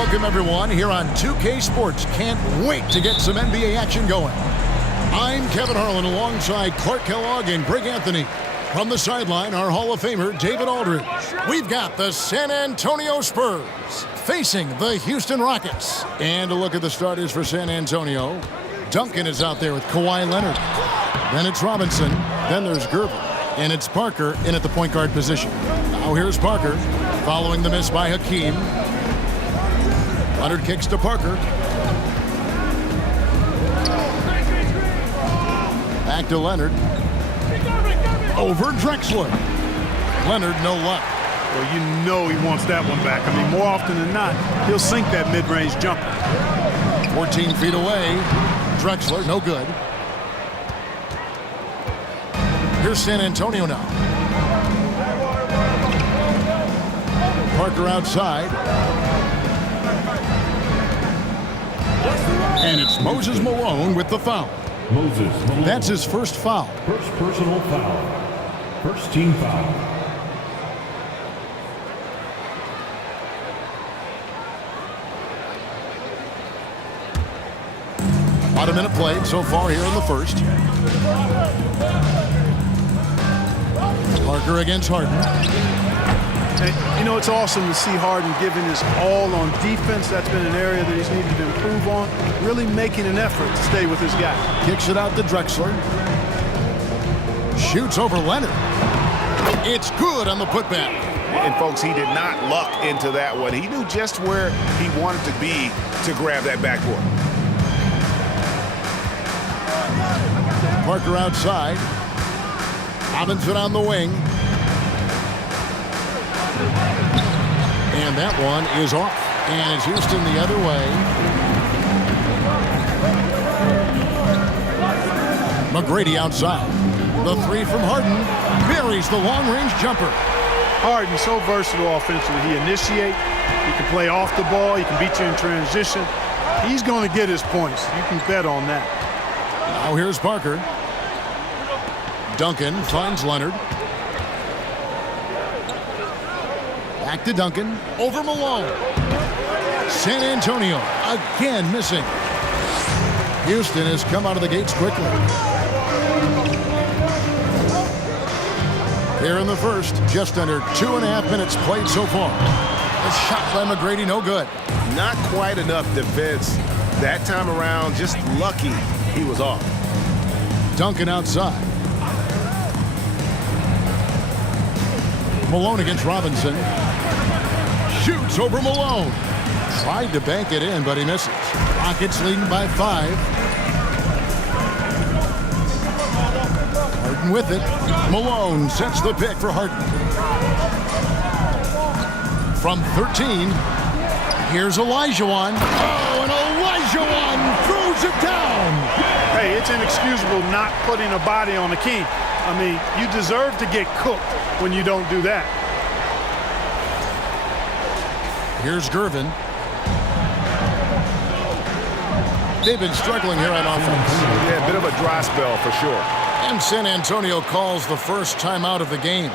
welcome everyone here on 2K Sports. Can't wait to get some NBA action going. I'm Kevin Harlan alongside Clark Kellogg and Greg Anthony. From the sideline, our Hall of Famer, David Aldridge. We've got the San Antonio Spurs facing the Houston Rockets. And a look at the starters for San Antonio. Duncan is out there with Kawhi Leonard. Then it's Robinson. Then there's Gervin. And it's Parker in at the point guard position. Now here's Parker following the miss by Hakeem. Leonard kicks to Parker. Back to Leonard. Over Drexler. Leonard, no luck. Well, you know he wants that one back. I mean, more often than not, he'll sink that mid-range jumper. 14 feet away. Drexler, no good. Here's San Antonio now. Parker outside. And it's Moses Malone with the foul. Moses Malone. That's his first foul. First personal foul. First team foul. About a minute played so far here in the first. Parker against Harden. And, you know, it's awesome to see Harden giving his all on defense. That's been an area that he's needed to improve on. Really making an effort to stay with his guy. Kicks it out to Drexler. Shoots over Leonard. It's good on the putback. And, folks, he did not luck into that one. He knew just where he wanted to be to grab that backboard. Parker outside. Robinson on the wing. And that one is off. And it's Houston the other way. McGrady outside. The three from Harden buries the long-range jumper. Harden so versatile offensively. He initiates. He can play off the ball. He can beat you in transition. He's going to get his points. You can bet on that. Now here's Parker. Duncan finds Leonard. Back to Duncan. Over Malone. San Antonio again missing. Houston has come out of the gates quickly. Here in the first, just under 2.5 minutes played so far. A shot by McGrady, no good. Not quite enough defense that time around. Just lucky he was off. Duncan outside. Malone against Robinson. Shoots over Malone. Tried to bank it in, but he misses. Rockets leading by 5. Harden with it. Malone sets the pick for Harden. From 13, here's Olajuwon. Oh, and Olajuwon throws it down. Hey, it's inexcusable not putting a body on the key. I mean, you deserve to get cooked when you don't do that. Here's Gervin. They've been struggling here on offense. Yeah, a bit of a dry spell for sure. And San Antonio calls the first timeout of the game.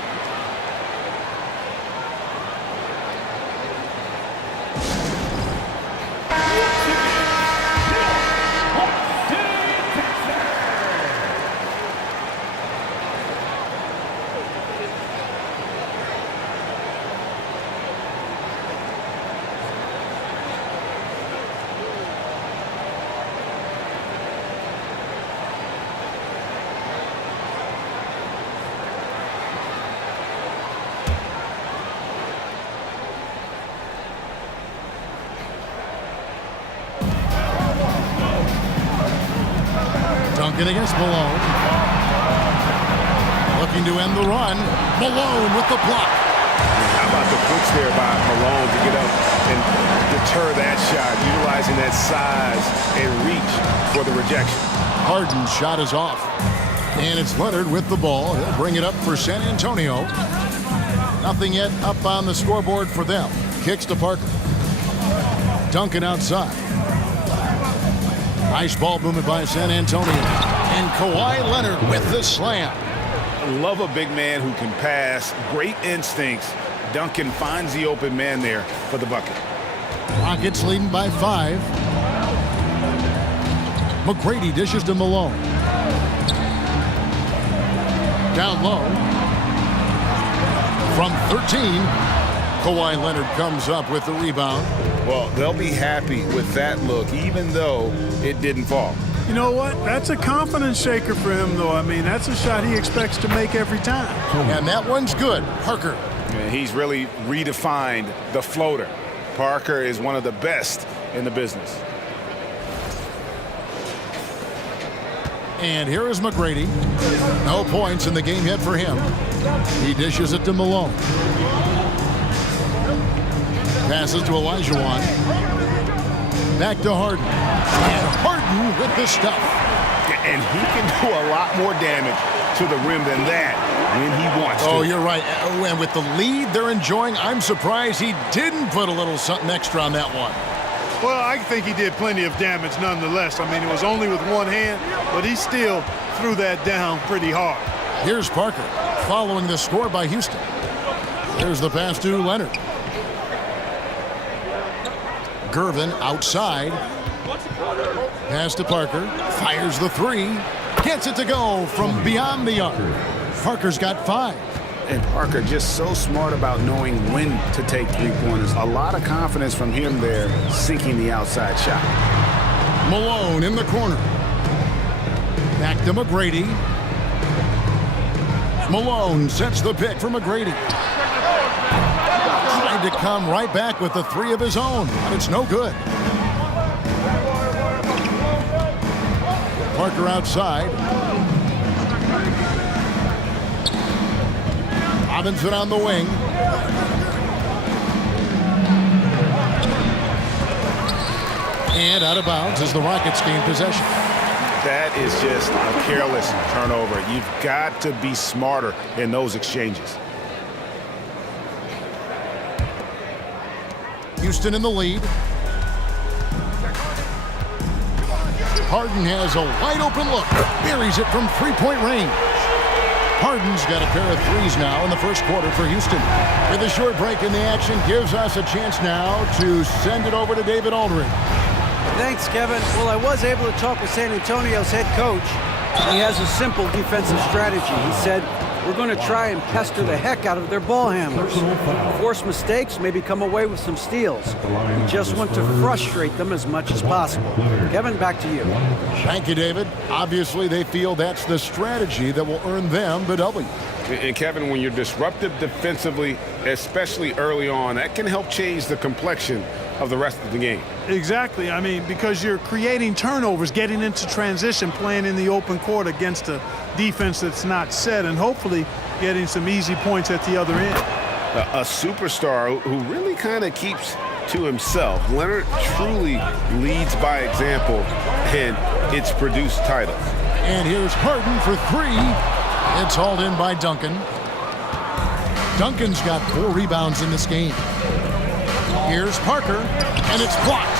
Duncan against Malone. Looking to end the run. Malone with the block. How about the push there by Malone to get up and deter that shot, utilizing that size and reach for the rejection. Harden's shot is off. And it's Leonard with the ball. He'll bring it up for San Antonio. Nothing yet up on the scoreboard for them. Kicks to Parker. Duncan outside. Nice ball movement by San Antonio. And Kawhi Leonard with the slam. Love a big man who can pass. Great instincts. Duncan finds the open man there for the bucket. Rockets leading by 5. McGrady dishes to Malone. Down low. From 13, Kawhi Leonard comes up with the rebound. Well, they'll be happy with that look, even though it didn't fall. You know what? That's a confidence shaker for him, though. I mean, that's a shot he expects to make every time. And that one's good. Parker. And he's really redefined the floater. Parker is one of the best in the business. And here is McGrady. No points in the game yet for him. He dishes it to Malone. Passes to Olajuwon. Back to Harden. And Harden with the stuff. And he can do a lot more damage to the rim than that when he wants to. Oh, you're right. And with the lead they're enjoying, I'm surprised he didn't put a little something extra on that one. Well, I think he did plenty of damage nonetheless. I mean, it was only with one hand, but he still threw that down pretty hard. Here's Parker following the score by Houston. There's the pass to Leonard. Gervin outside. Pass to Parker. Fires the 3. Gets it to go from beyond the arc. Parker's got 5. And Parker just so smart about knowing when to take three-pointers. A lot of confidence from him there, sinking the outside shot. Malone in the corner. Back to McGrady. Malone sets the pick for McGrady. Tried to come right back with the 3 of his own, but it's no good. Parker outside. Robinson on the wing. And out of bounds as the Rockets gain possession. That is just a careless turnover. You've got to be smarter in those exchanges. Houston in the lead. Harden has a wide open look. Buries it from three-point range. Harden's got a pair of 3s now in the first quarter for Houston. With a short break in the action, gives us a chance now to send it over to David Aldridge. Thanks, Kevin. Well, I was able to talk with San Antonio's head coach. He has a simple defensive strategy. He said, we're going to try and pester the heck out of their ball handlers. Force mistakes, maybe come away with some steals. We just want to frustrate them as much as possible. Kevin, back to you. Thank you, David. Obviously, they feel that's the strategy that will earn them the W. And Kevin, when you're disruptive defensively, especially early on, that can help change the complexion of the rest of the game. Exactly. I mean, because you're creating turnovers, getting into transition, playing in the open court against a defense that's not set, and hopefully getting some easy points at the other end. A superstar who really kind of keeps to himself. Leonard truly leads by example, and it's produced titles. And here's Harden for 3. It's hauled in by Duncan. Duncan's got 4 rebounds in this game. Here's Parker, and it's blocked.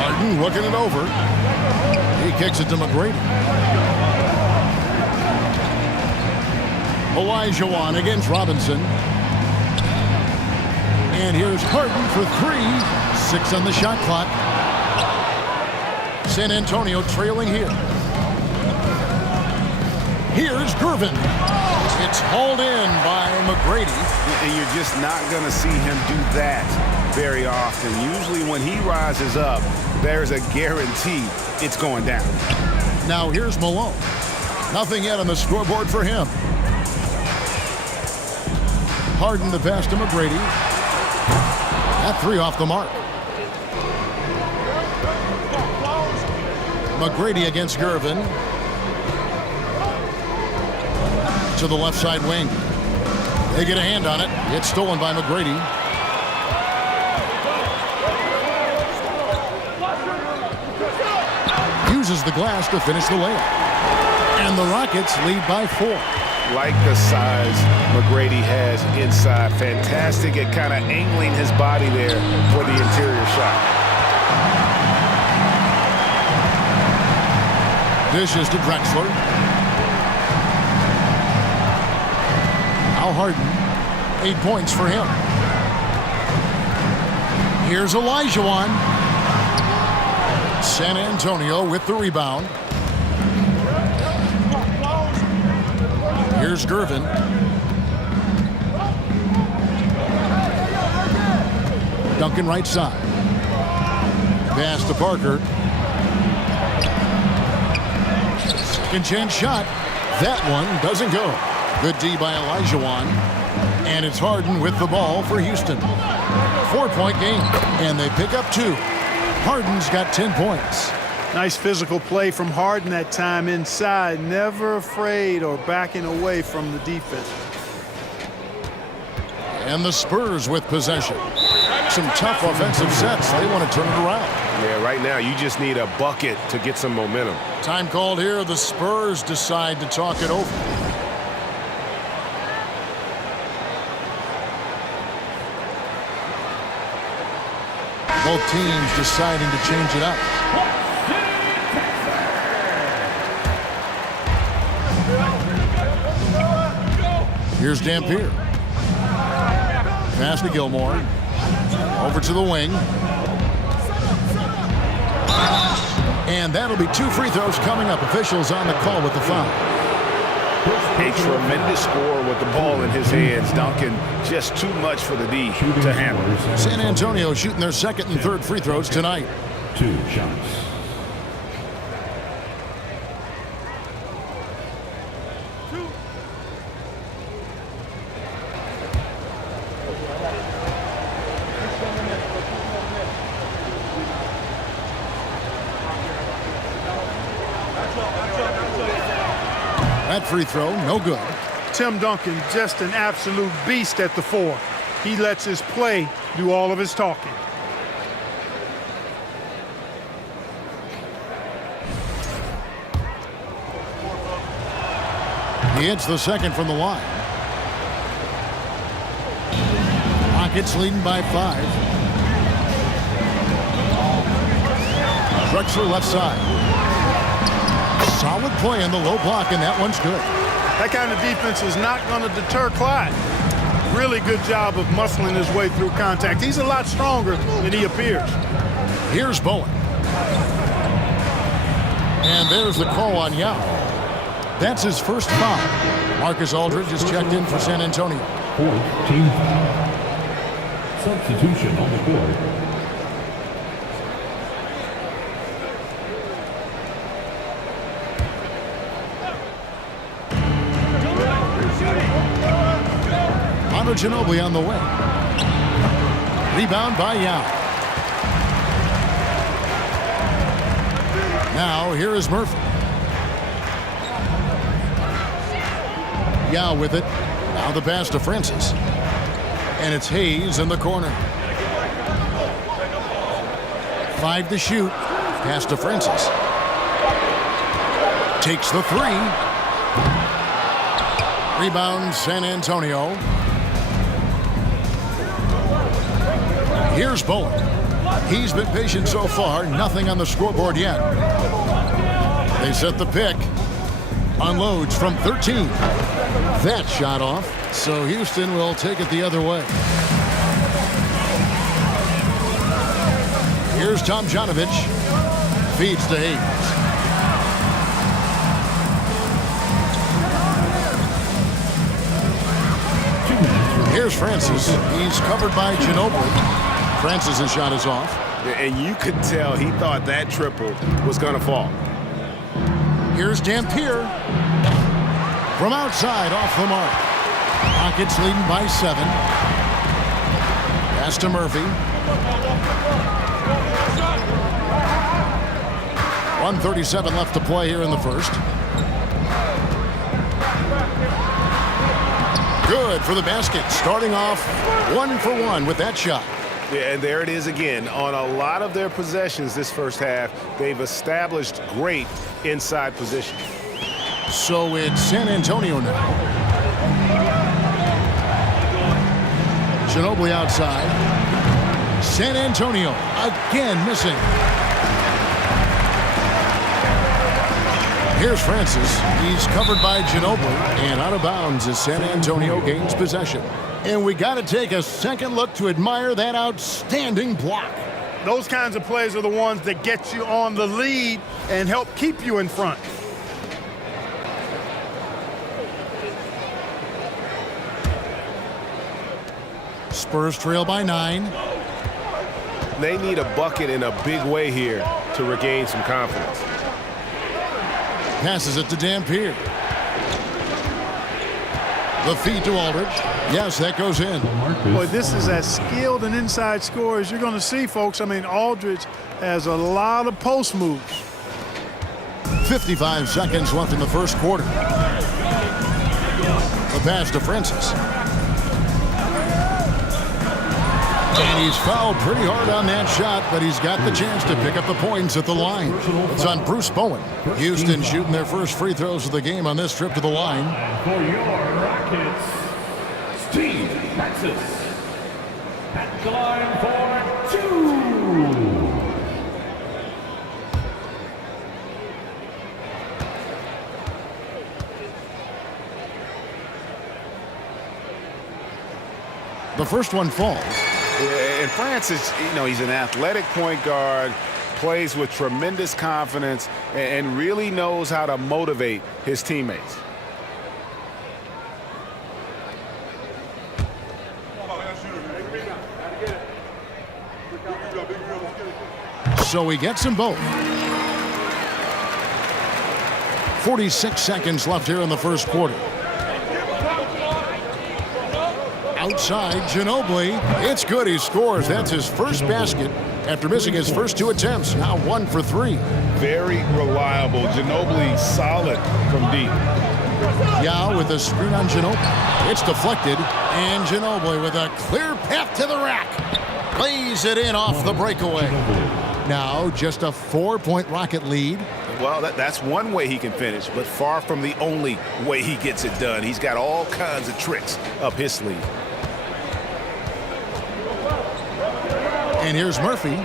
Harden looking it over. He kicks it to McGrady. Olajuwon against Robinson. And here's Harden for 3. 6 on the shot clock. San Antonio trailing here. Here's Gervin. It's hauled in by McGrady. And you're just not going to see him do that very often. Usually when he rises up, there's a guarantee it's going down. Now here's Malone. Nothing yet on the scoreboard for him. Harden the pass to McGrady. That 3 off the mark. McGrady against Gervin. To the left side wing. They get a hand on it. It's stolen by McGrady. Uses the glass to finish the layup. And the Rockets lead by 4. Like the size McGrady has inside. Fantastic at kind of angling his body there for the interior shot. Dishes to Drexler. Now Harden. 8 points for him. Here's Olajuwon. San Antonio with the rebound. Here's Gervin. Duncan right side. Pass to Parker. Second chance shot. That one doesn't go. Good D by Olajuwon. And it's Harden with the ball for Houston. 4-point game. And they pick up 2. Harden's got 10 points. Nice physical play from Harden that time inside. Never afraid or backing away from the defense. And the Spurs with possession. Some tough offensive sets. They want to turn it around. Yeah, right now you just need a bucket to get some momentum. Time called here. The Spurs decide to talk it over. Both teams deciding to change it up. Here's Dampier. Pass to Gilmore. Over to the wing. And that'll be 2 free throws coming up. Officials on the call with the foul. A tremendous score with the ball in his hands. Duncan, just too much for the D to handle. San Antonio shooting their second and third free throws tonight. 2 shots. That free throw, no good. Tim Duncan, just an absolute beast at the 4. He lets his play do all of his talking. He hits the second from the line. Rockets leading by 5. Drexler left side. Solid play in the low block, and that one's good. That kind of defense is not going to deter Clyde. Really good job of muscling his way through contact. He's a lot stronger than he appears. Here's Bowen. And there's the call on Yao. That's his first foul. Marcus Aldridge has checked in for San Antonio. 4th team foul. Substitution on the court. Ginobili on the way. Rebound by Yao. Now here is Murphy. Yao with it. Now the pass to Francis. And it's Hayes in the corner. 5 to shoot. Pass to Francis. Takes the 3. Rebound San Antonio. Here's Bowen. He's been patient so far. Nothing on the scoreboard yet. They set the pick. Unloads from 13. That shot off. So Houston will take it the other way. Here's Tomjanovich. Feeds to Hayes. Here's Francis. He's covered by Ginobili. Francis' shot is off. And you could tell he thought that triple was going to fall. Here's Dampier. From outside, off the mark. Rockets leading by 7. Pass to Murphy. 1:37 left to play here in the first. Good for the basket. Starting off 1 for 1 with that shot. Yeah, and there it is again. On a lot of their possessions this first half, they've established great inside position. So it's San Antonio now. Ginobili outside. San Antonio again missing. Here's Francis. He's covered by Ginobili, and out of bounds as San Antonio gains possession. And we got to take a second look to admire that outstanding block. Those kinds of plays are the ones that get you on the lead and help keep you in front. Spurs trail by 9. They need a bucket in a big way here to regain some confidence. Passes it to Dampier. The feed to Aldridge. Yes, that goes in. Boy, this is as skilled an inside scorer as you're going to see, folks. I mean, Aldridge has a lot of post moves. 55 seconds left in the first quarter. The pass to Francis. And he's fouled pretty hard on that shot, but he's got the chance to pick up the points at the line. It's on Bruce Bowen. Houston shooting their first free throws of the game on this trip to the line. For your Rockets, Steve Francis at the line for 2. The first one falls. And Francis, you know, he's an athletic point guard, plays with tremendous confidence, and really knows how to motivate his teammates. So he gets them both. 46 seconds left here in the first quarter. Outside, Ginobili. It's good. He scores. That's his first basket after missing his first 2 attempts. Now 1 for 3. Very reliable. Ginobili solid from deep. Yao with a screen on Ginobili. It's deflected. And Ginobili with a clear path to the rack. Lays it in off the breakaway. Now just a 4-point Rocket lead. Well, that's one way he can finish, but far from the only way he gets it done. He's got all kinds of tricks up his sleeve. And here's Murphy.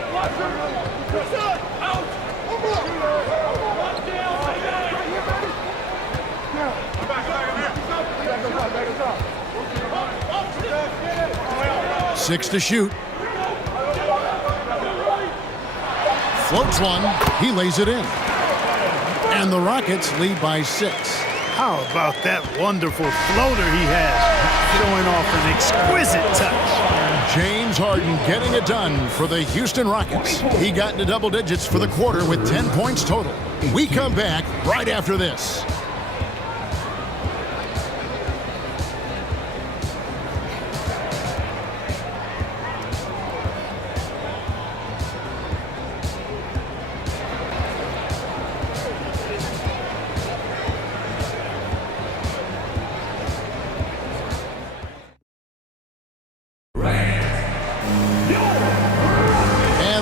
Six to shoot. Floats one. He lays it in. And the Rockets lead by 6. How about that wonderful floater he has? Showing off an exquisite touch. James Harden getting it done for the Houston Rockets. He got into double digits for the quarter with 10 points total. We come back right after this.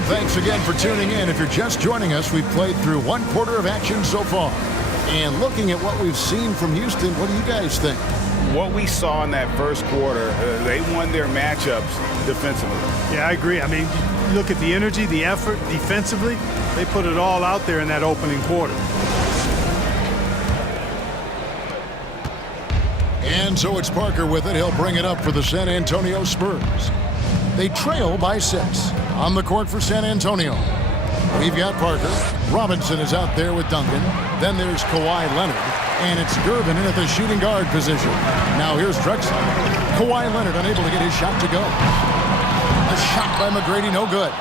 Thanks again for tuning in. If you're just joining us, we've played through 1 quarter of action so far. And looking at what we've seen from Houston, what do you guys think? What we saw in that first quarter, they won their matchups defensively. Yeah, I agree. I mean, look at the energy, the effort defensively. They put it all out there in that opening quarter. And so it's Parker with it. He'll bring it up for the San Antonio Spurs. They trail by 6. On the court for San Antonio. We've got Parker. Robinson is out there with Duncan. Then there's Kawhi Leonard. And it's Gervin in at the shooting guard position. Now here's Drexler. Kawhi Leonard unable to get his shot to go. A shot by McGrady, no good.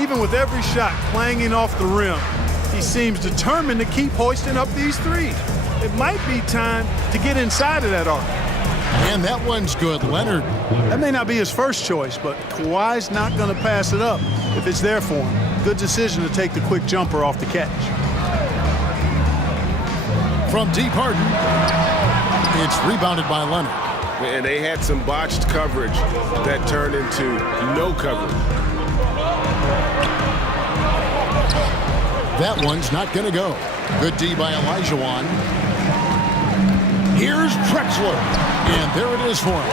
Even with every shot clanging off the rim, he seems determined to keep hoisting up these threes. It might be time to get inside of that arc. And that one's good. Leonard. That may not be his first choice, but Kawhi's not going to pass it up if it's there for him. Good decision to take the quick jumper off the catch. From deep, Harden. It's rebounded by Leonard. And they had some botched coverage that turned into no coverage. That one's not going to go. Good D by Olajuwon. Here's Drexler. And there it is for him.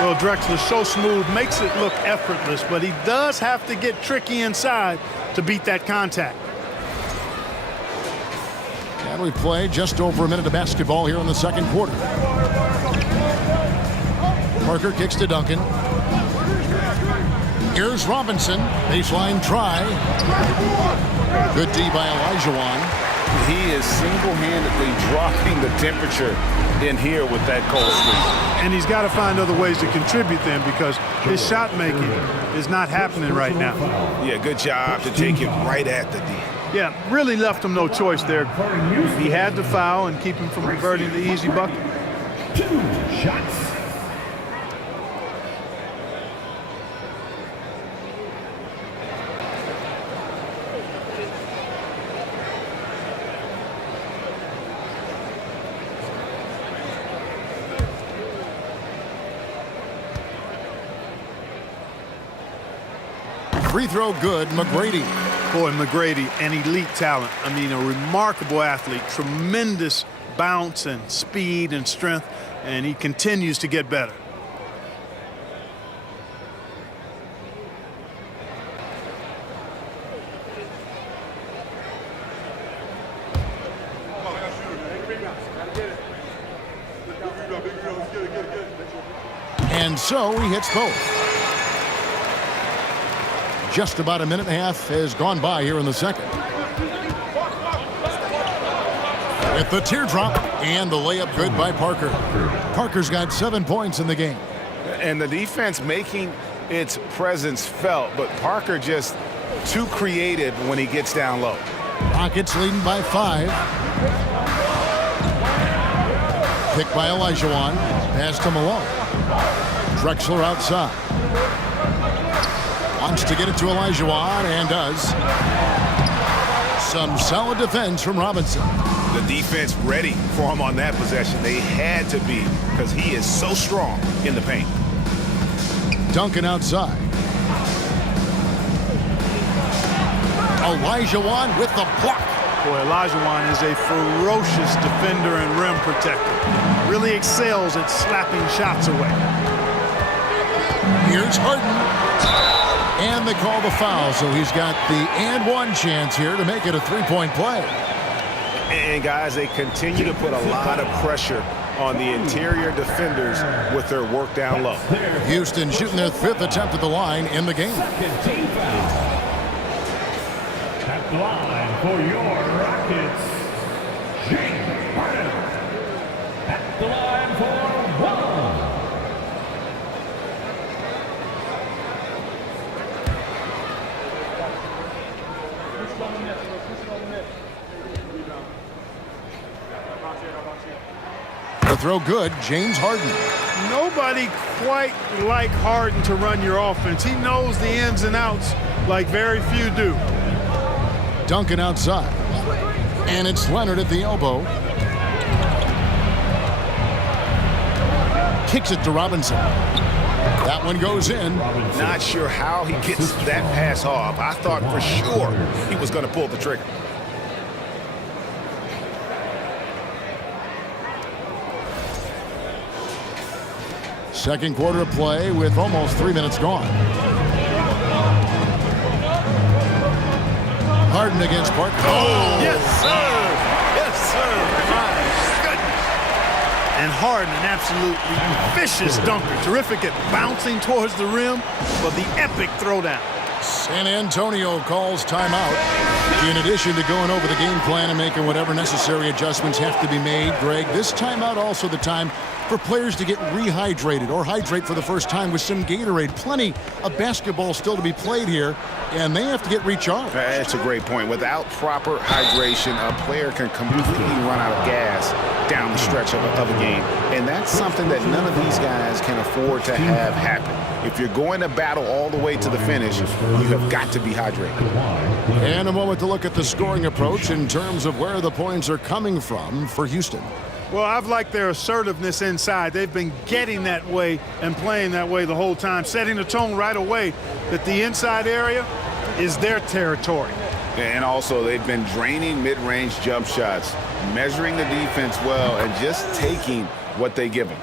Well, Drexler's so smooth, makes it look effortless, but he does have to get tricky inside to beat that contact. And we play just over a minute of basketball here in the second quarter. Parker kicks to Duncan. Here's Robinson. Baseline try. Good D by Olajuwon. He is single-handedly dropping the temperature in here with that cold streak. And he's got to find other ways to contribute then, because his shot making is not happening right now. Yeah, good job to take it right at the D. Yeah, really left him no choice there. He had to foul and keep him from converting the easy bucket. 2 shots. Free throw good, McGrady. Boy, McGrady, an elite talent. I mean, a remarkable athlete, tremendous bounce and speed and strength, and he continues to get better. And so he hits both. Just about a minute and a half has gone by here in the second. With the teardrop and the layup good by Parker. Parker's got 7 points in the game. And the defense making its presence felt, but Parker just too creative when he gets down low. Rockets leading by 5. Pick by Olajuwon. Pass to Malone. Drexler outside. Wants to get it to Olajuwon and does. Some solid defense from Robinson. The defense ready for him on that possession. They had to be, because he is so strong in the paint. Duncan outside. Olajuwon with the block. Boy, Olajuwon is a ferocious defender and rim protector. Really excels at slapping shots away. Here's Harden. And they call the foul, so he's got the and one chance here to make it a three-point play. And guys, they continue to put a lot of pressure on the interior defenders with their work down low. Houston shooting their 5th attempt at the line in the game. At the line for your Rockets, James Harden. At the line for 1. The throw good, James Harden. Nobody quite like Harden to run your offense. He knows the ins and outs like very few do. Duncan outside. And it's Leonard at the elbow. Kicks it to Robinson. That one goes in. Not sure how he gets that pass off. I thought for sure he was going to pull the trigger. Second quarter of play with almost 3 minutes gone. Harden against Parker. Oh, yes, sir. Yes, sir. My goodness. And Harden, an absolutely vicious dunker. Terrific at bouncing towards the rim, but the epic throwdown. San Antonio calls timeout. In addition to going over the game plan and making whatever necessary adjustments have to be made, Greg, this timeout also the time for players to get rehydrated or hydrate for the first time with some Gatorade. Plenty of basketball still to be played here, and they have to get recharged. That's a great point. Without proper hydration, a player can completely run out of gas down the stretch of a game, and that's something that none of these guys can afford to have happen. If you're going to battle all the way to the finish, you have got to be hydrated. And a moment to look at the scoring approach in terms of where the points are coming from for Houston. Well, I've liked their assertiveness inside. They've been getting that way and playing that way the whole time, setting the tone right away that the inside area is their territory. And also, they've been draining mid-range jump shots, measuring the defense well, and just taking what they give them.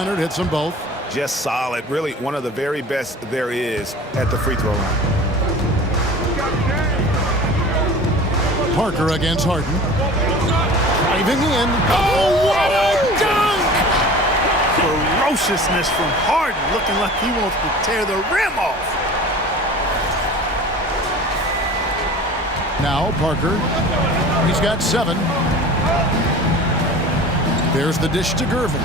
Leonard hits them both. Just solid. Really one of the very best there is at the free throw line. Parker against Harden. Driving in. Oh, what a dunk! Ferociousness from Harden, looking like he wants to tear the rim off. Now Parker. He's got 7. There's the dish to Gervin.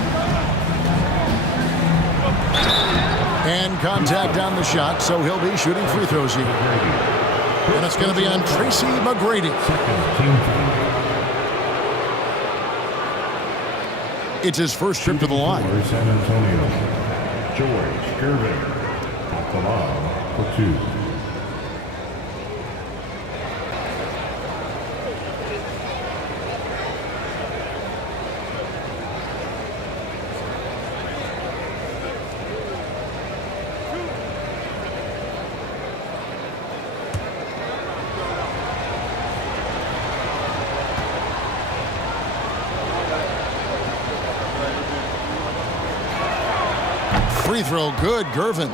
And contact on the shot, so he'll be shooting free throws here. And it's going to be on Tracy McGrady. It's his first trip to the line. San Antonio, George Gervin at the line for 2. Free throw good, Gervin.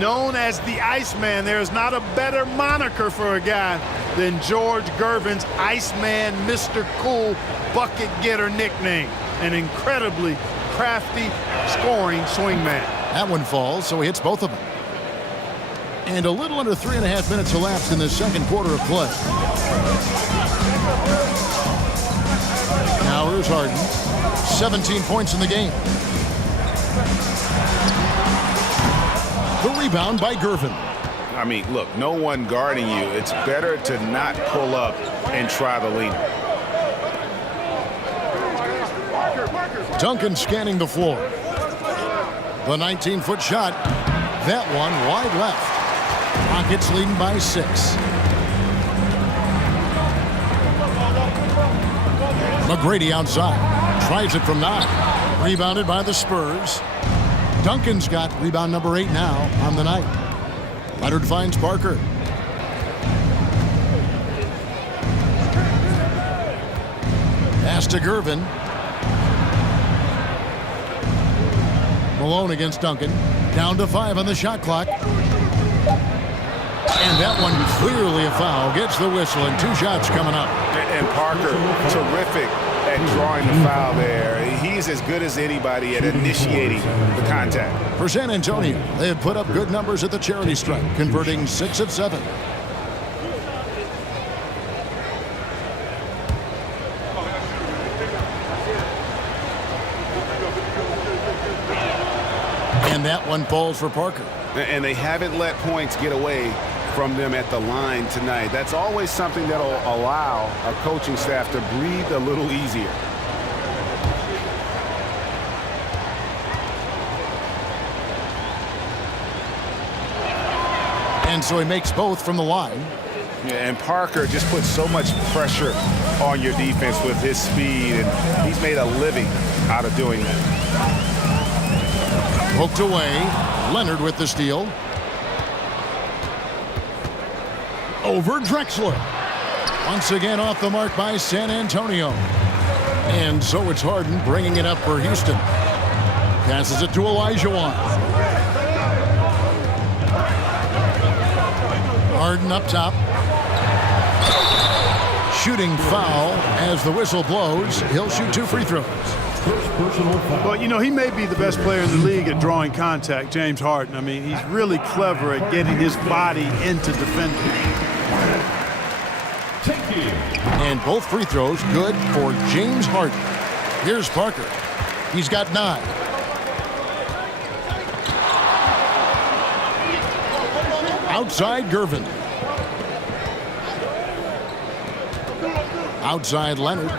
Known as the Iceman, there is not a better moniker for a guy than George Gervin's Iceman Mr. Cool bucket getter nickname. An incredibly crafty scoring swingman. That one falls, so he hits both of them. And a little under 3.5 minutes elapsed in the second quarter of play. Now here's Harden. 17 points in the game. The rebound by Gervin. I mean, look, no one guarding you. It's better to not pull up and try the leaner. Duncan scanning the floor. The 19-foot shot. That one wide left. Rockets leading by 6. McGrady outside. Tries it from 9. Rebounded by the Spurs. Duncan's got rebound number 8 now on the night. Leonard finds Parker. Pass to Gervin. Malone against Duncan. Down to 5 on the shot clock. And that one clearly a foul. Gets the whistle and 2 shots coming up. And Parker, terrific at drawing the foul there. He's as good as anybody at initiating the contact. For San Antonio, they have put up good numbers at the charity stripe, converting 6 of 7. And that one falls for Parker. And they haven't let points get away from them at the line tonight. That's always something that'll allow a coaching staff to breathe a little easier. And so he makes both from the line. Yeah, and Parker just puts so much pressure on your defense with his speed, and he's made a living out of doing that. Hooked away. Leonard with the steal. Over Drexler. Once again off the mark by San Antonio. And so it's Harden bringing it up for Houston. Passes it to Olajuwon. Harden up top. Shooting foul as the whistle blows. He'll shoot 2 free throws. Well, you know, he may be the best player in the league at drawing contact, James Harden. I mean, he's really clever at getting his body into defending. And both free throws good for James Harden. Here's Parker. He's got 9. Outside Gervin. Outside Leonard.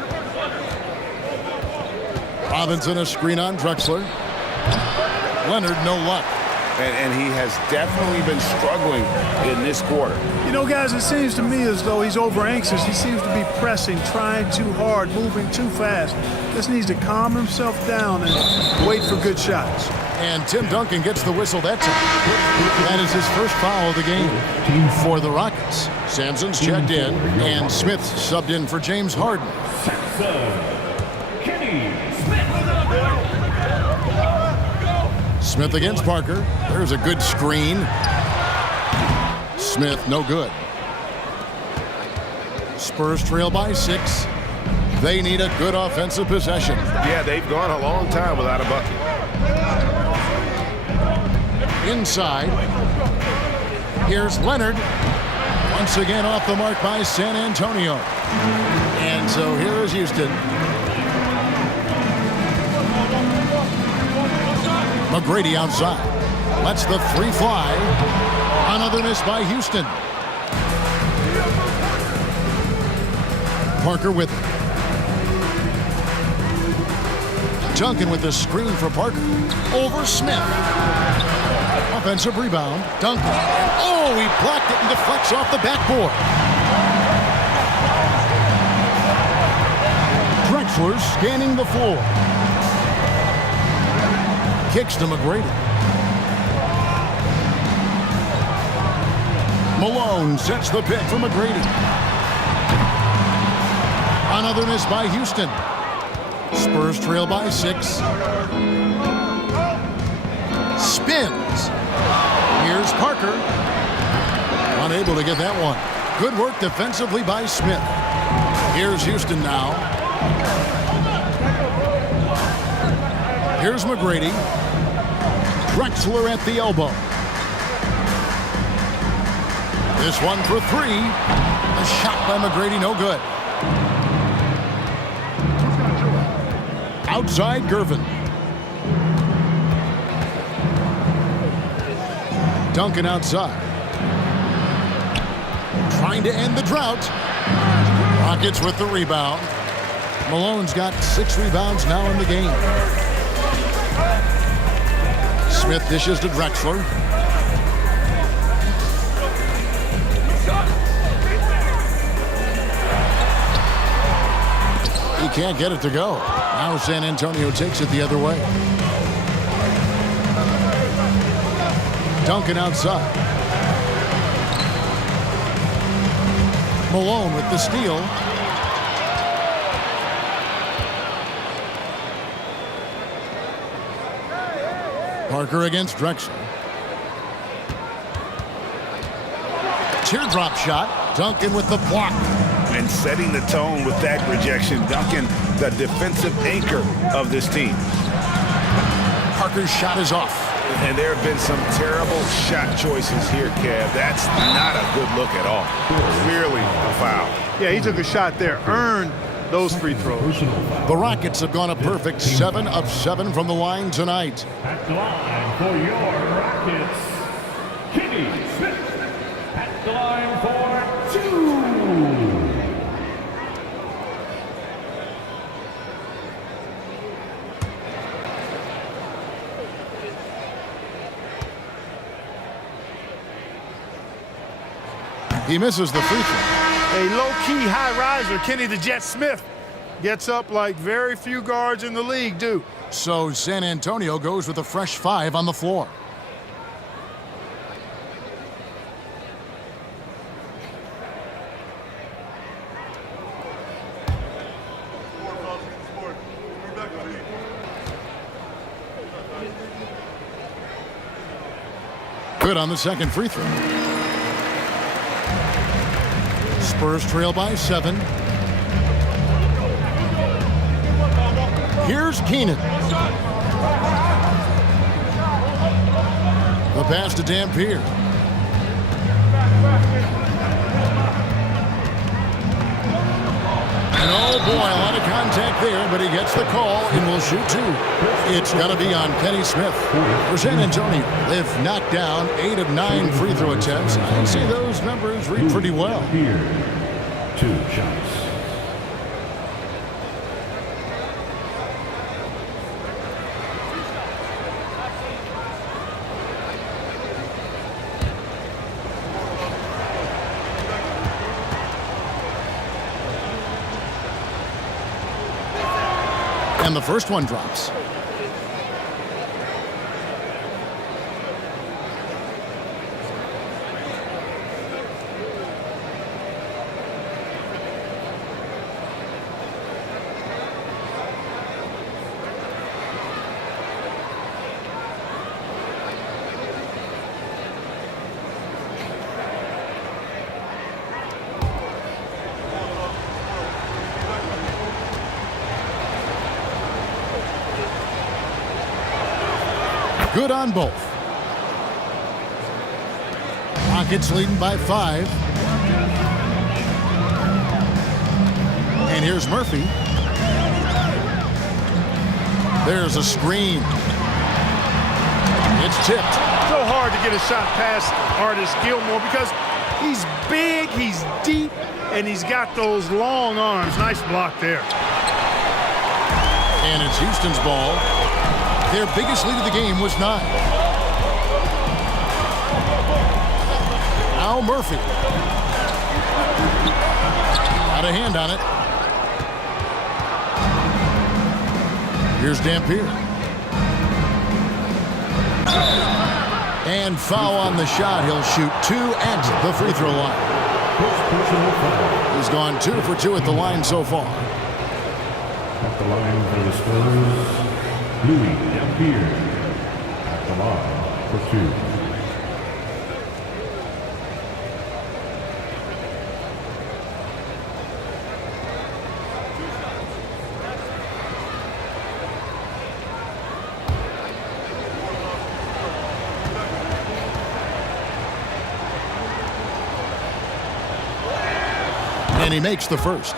Robinson a screen on Drexler. Leonard no luck. And he has definitely been struggling in this quarter. You know, guys, it seems to me as though he's over anxious. He seems to be pressing, trying too hard, moving too fast. Just needs to calm himself down and wait for good shots. And Tim Duncan gets the whistle that time. That is his first foul of the game for the Rockets. Sampson's checked in, and Smith subbed in for James Harden. Smith against Parker. There's a good screen. Smith, no good. Spurs trail by 6. They need a good offensive possession. Yeah, they've gone a long time without a bucket. Inside. Here's Leonard. Once again off the mark by San Antonio. And so here is Houston. McGrady outside. Lets the 3 fly. Another miss by Houston. Parker with it. Duncan with the screen for Parker. Over Smith. Offensive rebound. Duncan. Oh, he blocked it and deflects off the backboard. Drexler scanning the floor. Kicks to McGrady. Malone sets the pick for McGrady. Another miss by Houston. Spurs trail by 6. Spins. Here's Parker. Unable to get that one. Good work defensively by Smith. Here's Houston now. Here's McGrady. Drexler at the elbow. This one for 3. A shot by McGrady, no good. Outside Gervin. Duncan outside. Trying to end the drought. Rockets with the rebound. Malone's got 6 rebounds now in the game. Smith dishes to Drexler. He can't get it to go. Now San Antonio takes it the other way. Duncan outside. Malone with the steal. Parker against Drexler. Teardrop shot. Duncan with the block. And setting the tone with that rejection. Duncan, the defensive anchor of this team. Parker's shot is off. And there have been some terrible shot choices here, Kev. That's not a good look at all. Clearly a foul. Yeah, he took a shot there. Earned those free throws. The Rockets have gone a perfect 7 of 7 from the line tonight. At the line for your Rockets, Kenny Smith. At the line for 2. He misses the free throw. A low-key high riser, Kenny the Jet Smith, gets up like very few guards in the league do. So San Antonio goes with a fresh 5 on the floor. Good on the second free throw. Spurs trail by 7. Here's Keenan. The pass to Dampier. And oh boy, a lot of contact there, but he gets the call and will shoot 2. It's got to be on Kenny Smith. For San Antonio, they've knocked down 8 of 9 free throw attempts. I see those numbers read pretty well. Here, 2 shots. And the first one drops. Good on both. Rockets leading by 5. And here's Murphy. There's a screen. It's tipped. So hard to get a shot past Artis Gilmore because he's big, he's deep, and he's got those long arms. Nice block there. And it's Houston's ball. Their biggest lead of the game was 9. Now Murphy. Got a hand on it. Here's Dampier. And foul on the shot. He'll shoot 2 at the free throw line. He's gone 2 for 2 at the line so far. At the line for the Spurs, Louis Dampier. At the line for 2. And he makes the first.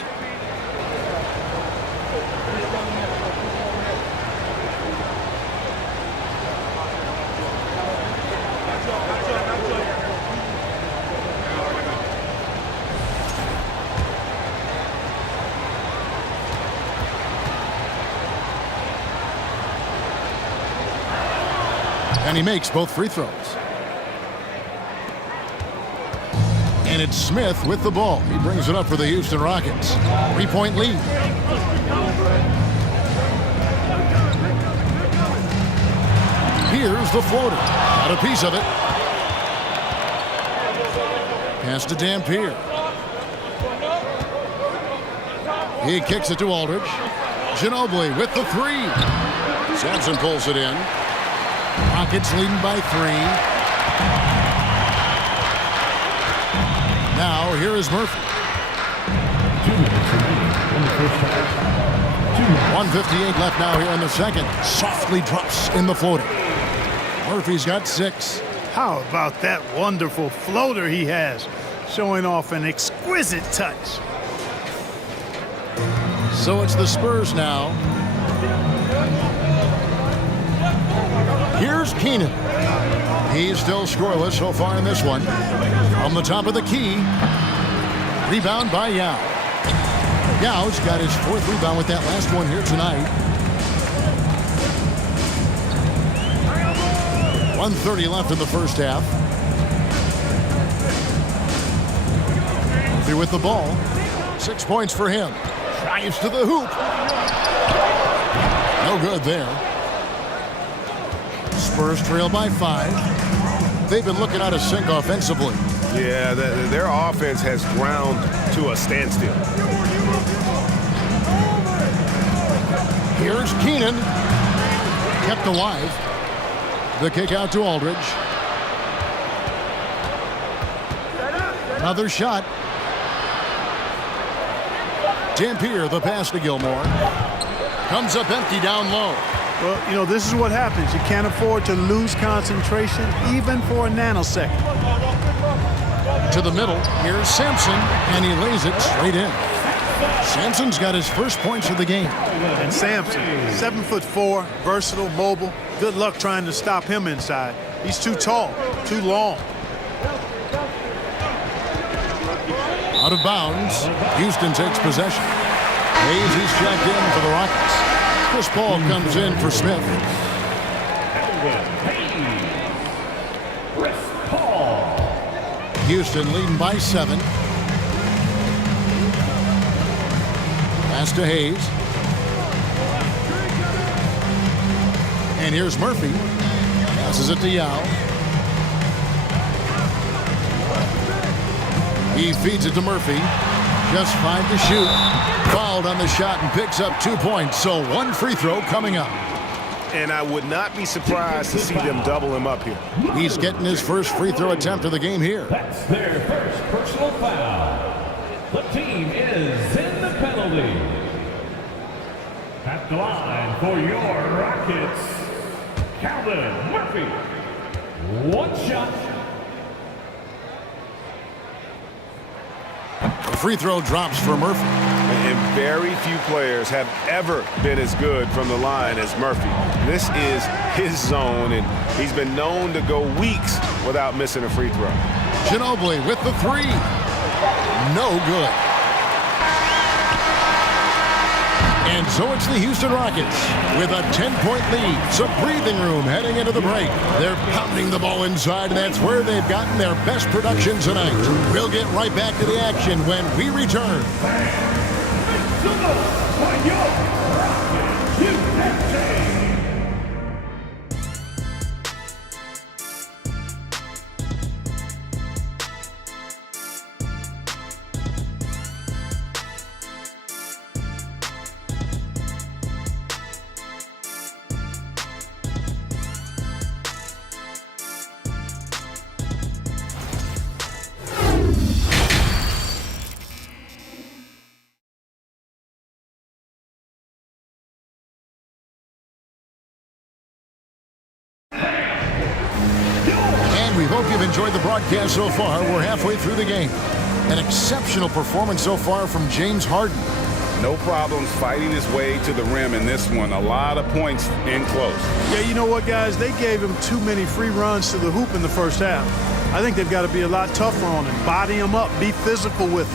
And he makes both free throws. And it's Smith with the ball. He brings it up for the Houston Rockets. 3-point lead. Here's the floater. Got a piece of it. Pass to Dampier. He kicks it to Aldridge. Ginobili with the 3. Sampson pulls it in. Rockets leading by 3. Now, here is Murphy. 1:58 left now here in the second. Softly drops in the floater. Murphy's got 6. How about that wonderful floater he has, showing off an exquisite touch. So it's the Spurs now. Here's Keenan. He's still scoreless so far in this one. From the top of the key. Rebound by Yao. Yao's got his 4th rebound with that last one here tonight. 1:30 left in the first half. Murphy with the ball. 6 points for him. Drives to the hoop. No good there. Spurs trail by 5. They've been looking out of sync offensively. Yeah, their offense has ground to a standstill. Here's Keenan. Kept alive. The kick out to Aldridge. Another shot. Dampier, the pass to Gilmore. Comes up empty down low. Well, you know, this is what happens. You can't afford to lose concentration, even for a nanosecond. To the middle, here's Sampson, and he lays it straight in. Sampson's got his first points of the game. And Sampson, 7'4", versatile, mobile. Good luck trying to stop him inside. He's too tall, too long. Out of bounds, Houston takes possession. Hayes, he's checked in for the Rockets. Chris Paul comes in for Smith. Chris Paul. Houston leading by 7. Pass to Hayes. And here's Murphy. Passes it to Yao. He feeds it to Murphy. Just 5 to shoot. Fouled on the shot and picks up 2 points. So 1 free throw coming up. And I would not be surprised to see them double him up here. He's getting his first free throw attempt of the game here. That's their first personal foul. The team is in the penalty. At the line for your Rockets, Calvin Murphy. One shot. The free throw drops for Murphy. And very few players have ever been as good from the line as Murphy. This is his zone, and he's been known to go weeks without missing a free throw. Ginobili with the three. No good. And so it's the Houston Rockets with a 10-point lead. Some breathing room heading into the break. They're pounding the ball inside, and that's where they've gotten their best production tonight. We'll get right back to the action when we return. We hope you've enjoyed the broadcast so far. We're halfway through the game. An exceptional performance so far from James Harden. No problems fighting his way to the rim in this one. A lot of points in close. Yeah, you know what, guys? They gave him too many free runs to the hoop in the first half. I think they've got to be a lot tougher on him. Body him up. Be physical with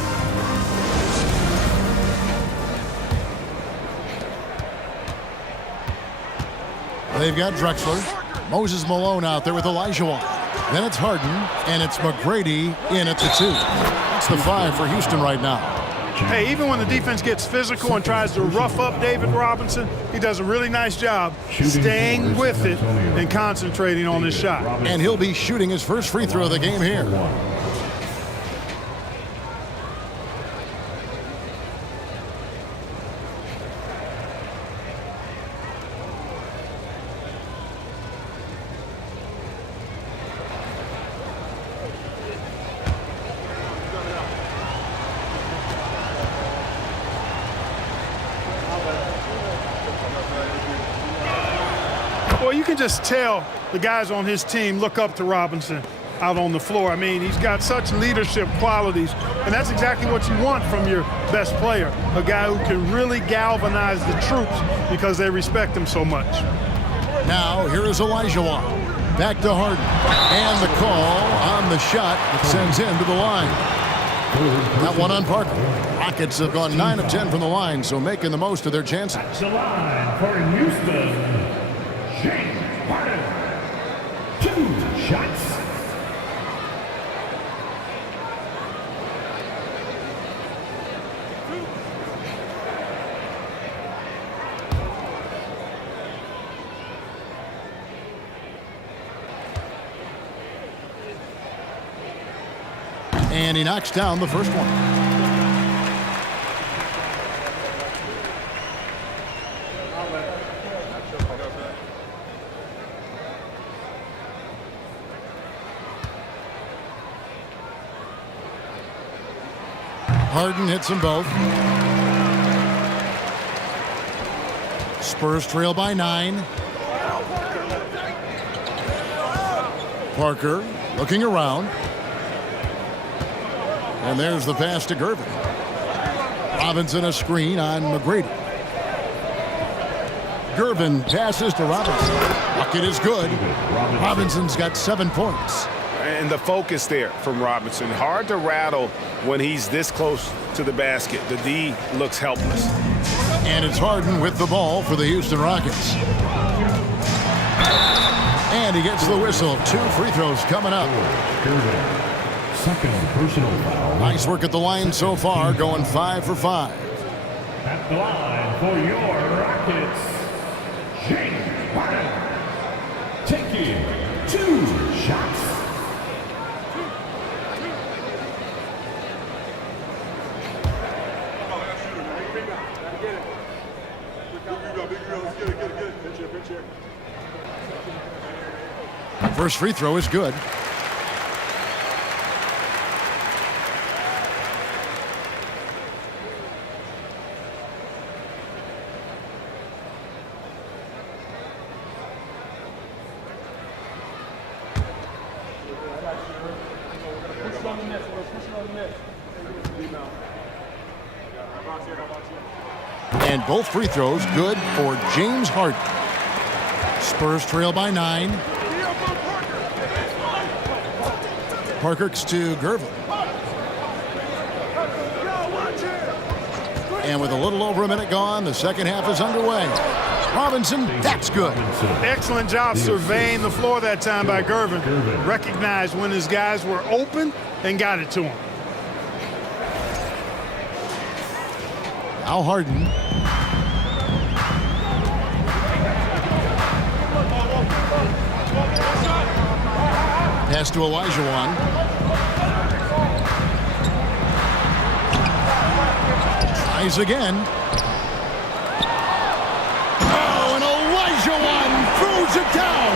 him. They've got Drexler. Moses Malone out there with Elijah. Then it's Harden, and it's McGrady in at the 2. That's the 5 for Houston right now. Hey, even when the defense gets physical and tries to rough up David Robinson, he does a really nice job staying with it and concentrating on his shot. And he'll be shooting his first free throw of the game here. Well, you can just tell the guys on his team look up to Robinson out on the floor. I mean, he's got such leadership qualities, and that's exactly what you want from your best player, a guy who can really galvanize the troops because they respect him so much. Now, here is Elijah. Back to Harden. And the call on the shot that sends him to the line. That one on Parker. Rockets have gone 9 of 10 from the line, so making the most of their chances. At the line for Houston, James Harden. 2 shots. And he knocks down the first one. Harden hits them both. Spurs trail by 9. Parker looking around. And there's the pass to Gervin. Robinson a screen on McGrady. Gervin passes to Robinson. Bucket is good. Robinson's got 7 points. And the focus there from Robinson. Hard to rattle when he's this close to the basket. The D looks helpless. And it's Harden with the ball for the Houston Rockets. And he gets the whistle. 2 free throws coming up. Second personal foul. Nice work at the line so far, going 5 for 5. At the line for your Rockets, James Harden. Taking 2 shots. First free throw is good. And both free throws good for James Harden. Spurs trail by 9. Parker's to Gervin. And with a little over a minute gone, the second half is underway. Robinson, that's good. Excellent job surveying the floor that time by Gervin. Recognized when his guys were open and got it to him. Now Harden. Pass to Olajuwon. Tries again. Oh, and Olajuwon throws it down.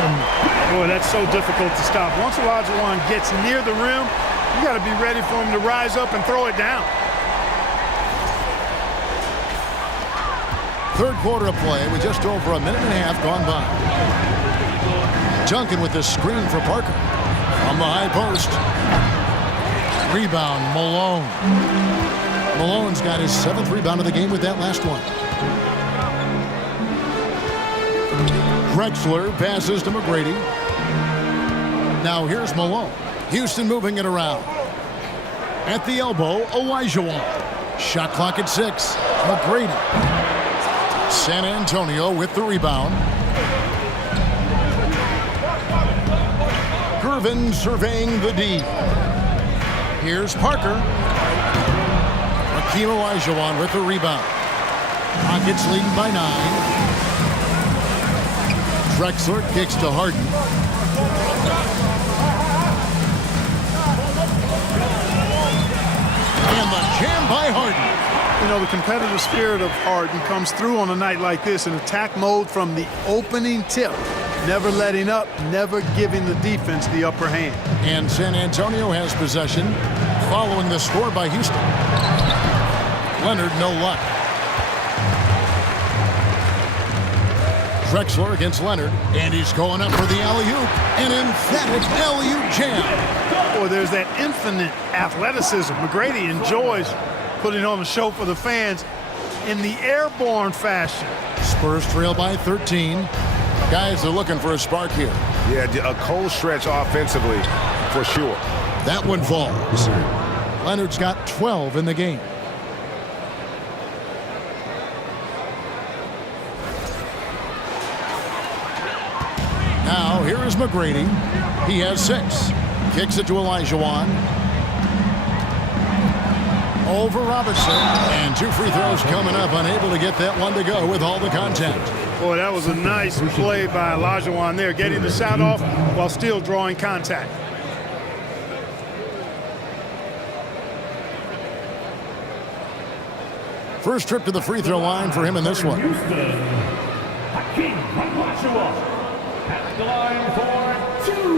Boy, that's so difficult to stop. Once Olajuwon gets near the rim, you got to be ready for him to rise up and throw it down. Third quarter of play with just over a minute and a half gone by. Duncan with the screen for Parker. From the high post. Rebound, Malone. Malone's got his 7th rebound of the game with that last one. Drexler passes to McGrady. Now here's Malone. Houston moving it around. At the elbow, Olajuwon. Shot clock at 6. McGrady. San Antonio with the rebound. Gervin surveying the D. Here's Parker. Hakeem Olajuwon with the rebound. Rockets leading by 9. Drexler kicks to Harden. And the jam by Harden. You know, the competitive spirit of Harden comes through on a night like this in attack mode from the opening tip. Never letting up, never giving the defense the upper hand. And San Antonio has possession following the score by Houston. Leonard, no luck. Drexler against Leonard, and he's going up for the alley-oop. An emphatic alley-oop jam. Boy, there's that infinite athleticism. McGrady enjoys putting on a show for the fans in the airborne fashion. Spurs trail by 13. Guys are looking for a spark here. Yeah, a cold stretch offensively for sure. That one falls. Leonard's got 12 in the game. Now here is McGrady. He has 6. Kicks it to Olajuwon. Over Robinson. And 2 free throws coming up. Unable to get that one to go with all the contact. Boy, that was a nice play by Olajuwon there, getting the shot off while still drawing contact. First trip to the free throw line for him in this one. Houston, Hakeem Olajuwon at the line for 2.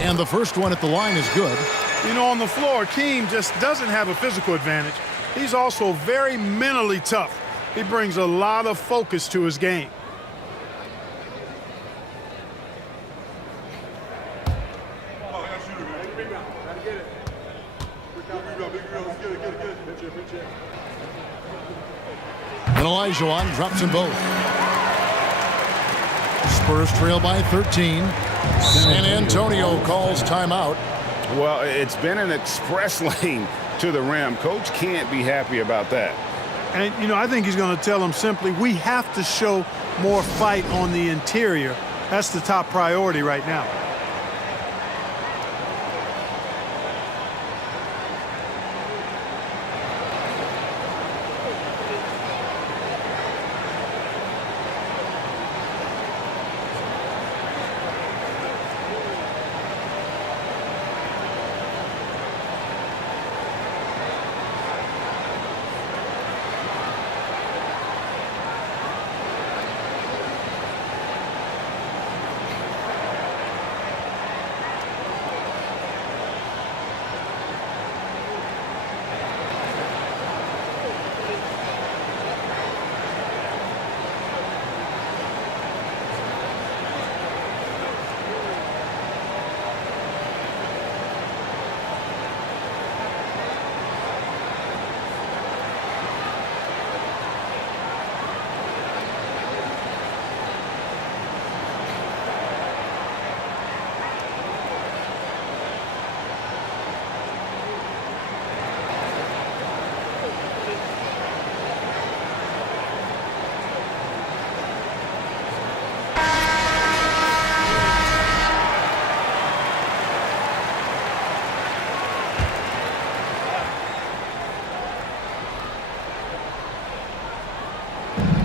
And the first one at the line is good. You know, on the floor, Hakeem just doesn't have a physical advantage. He's also very mentally tough. He brings a lot of focus to his game. And Olajuwon drops them both. Spurs trail by 13. San Antonio calls timeout. Well, it's been an express lane to the rim. Coach can't be happy about that. And, you know, I think he's going to tell them simply, we have to show more fight on the interior. That's the top priority right now.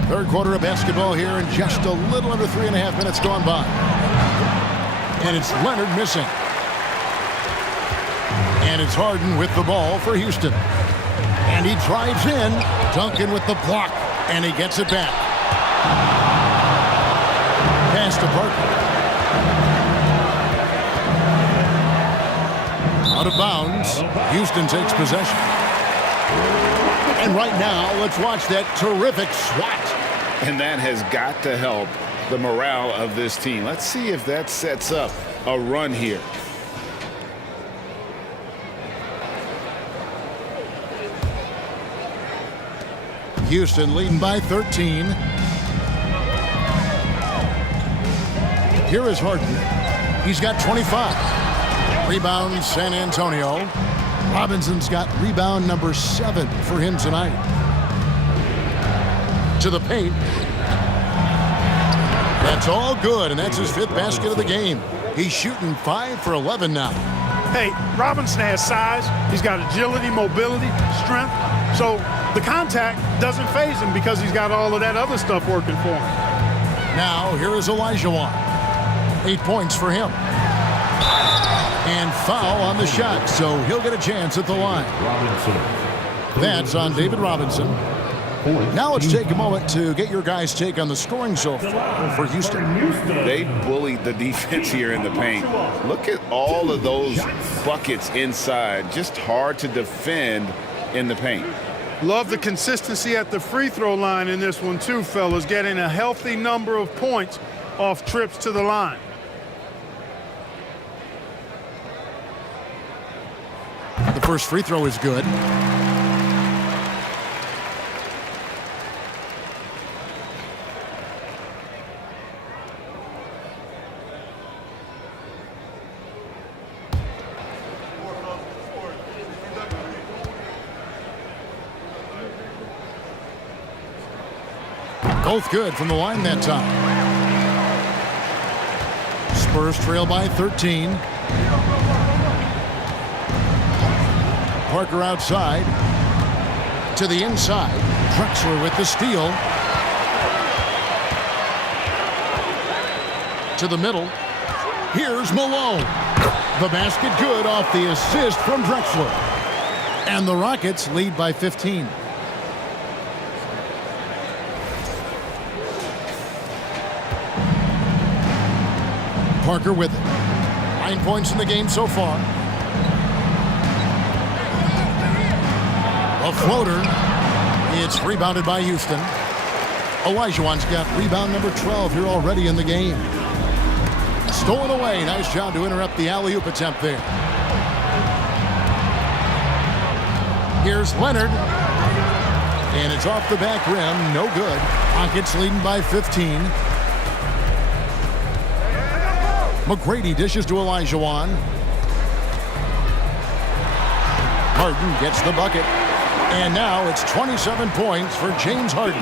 Third quarter of basketball here, and just a little under 3.5 minutes gone by. And it's Leonard missing. And it's Harden with the ball for Houston. And he drives in. Duncan with the block. And he gets it back. Pass to Parker. Out of bounds. Houston takes possession. And right now, let's watch that terrific swat. And that has got to help the morale of this team. Let's see if that sets up a run here. Houston leading by 13. Here is Harden. He's got 25. Rebound, San Antonio. Robinson's got rebound number 7 for him tonight. To the paint. That's all good, and that's his 5th basket of the game. He's shooting 5 for 11 now. Hey, Robinson has size. He's got agility, mobility, strength. So the contact doesn't faze him because he's got all of that other stuff working for him. Now, here is Olajuwon. 8 points for him. And foul on the shot, so he'll get a chance at the line. That's on David Robinson. Now let's take a moment to get your guys' take on the scoring so far for Houston. They bullied the defense here in the paint. Look at all of those buckets inside. Just hard to defend in the paint. Love the consistency at the free throw line in this one too, fellas. Getting a healthy number of points off trips to the line. The first free throw is good. Both good from the line that time. Spurs trail by 13. Parker outside. To the inside. Drexler with the steal. To the middle. Here's Malone. The basket good off the assist from Drexler. And the Rockets lead by 15. Parker with it. 9 points in the game so far. A floater. It's rebounded by Houston. Olajuwon's got rebound number 12 here already in the game. Stolen away. Nice job to interrupt the alley-oop attempt there. Here's Leonard. And it's off the back rim. No good. Rockets leading by 15. McGrady dishes to Olajuwon. Harden gets the bucket. And now it's 27 points for James Harden.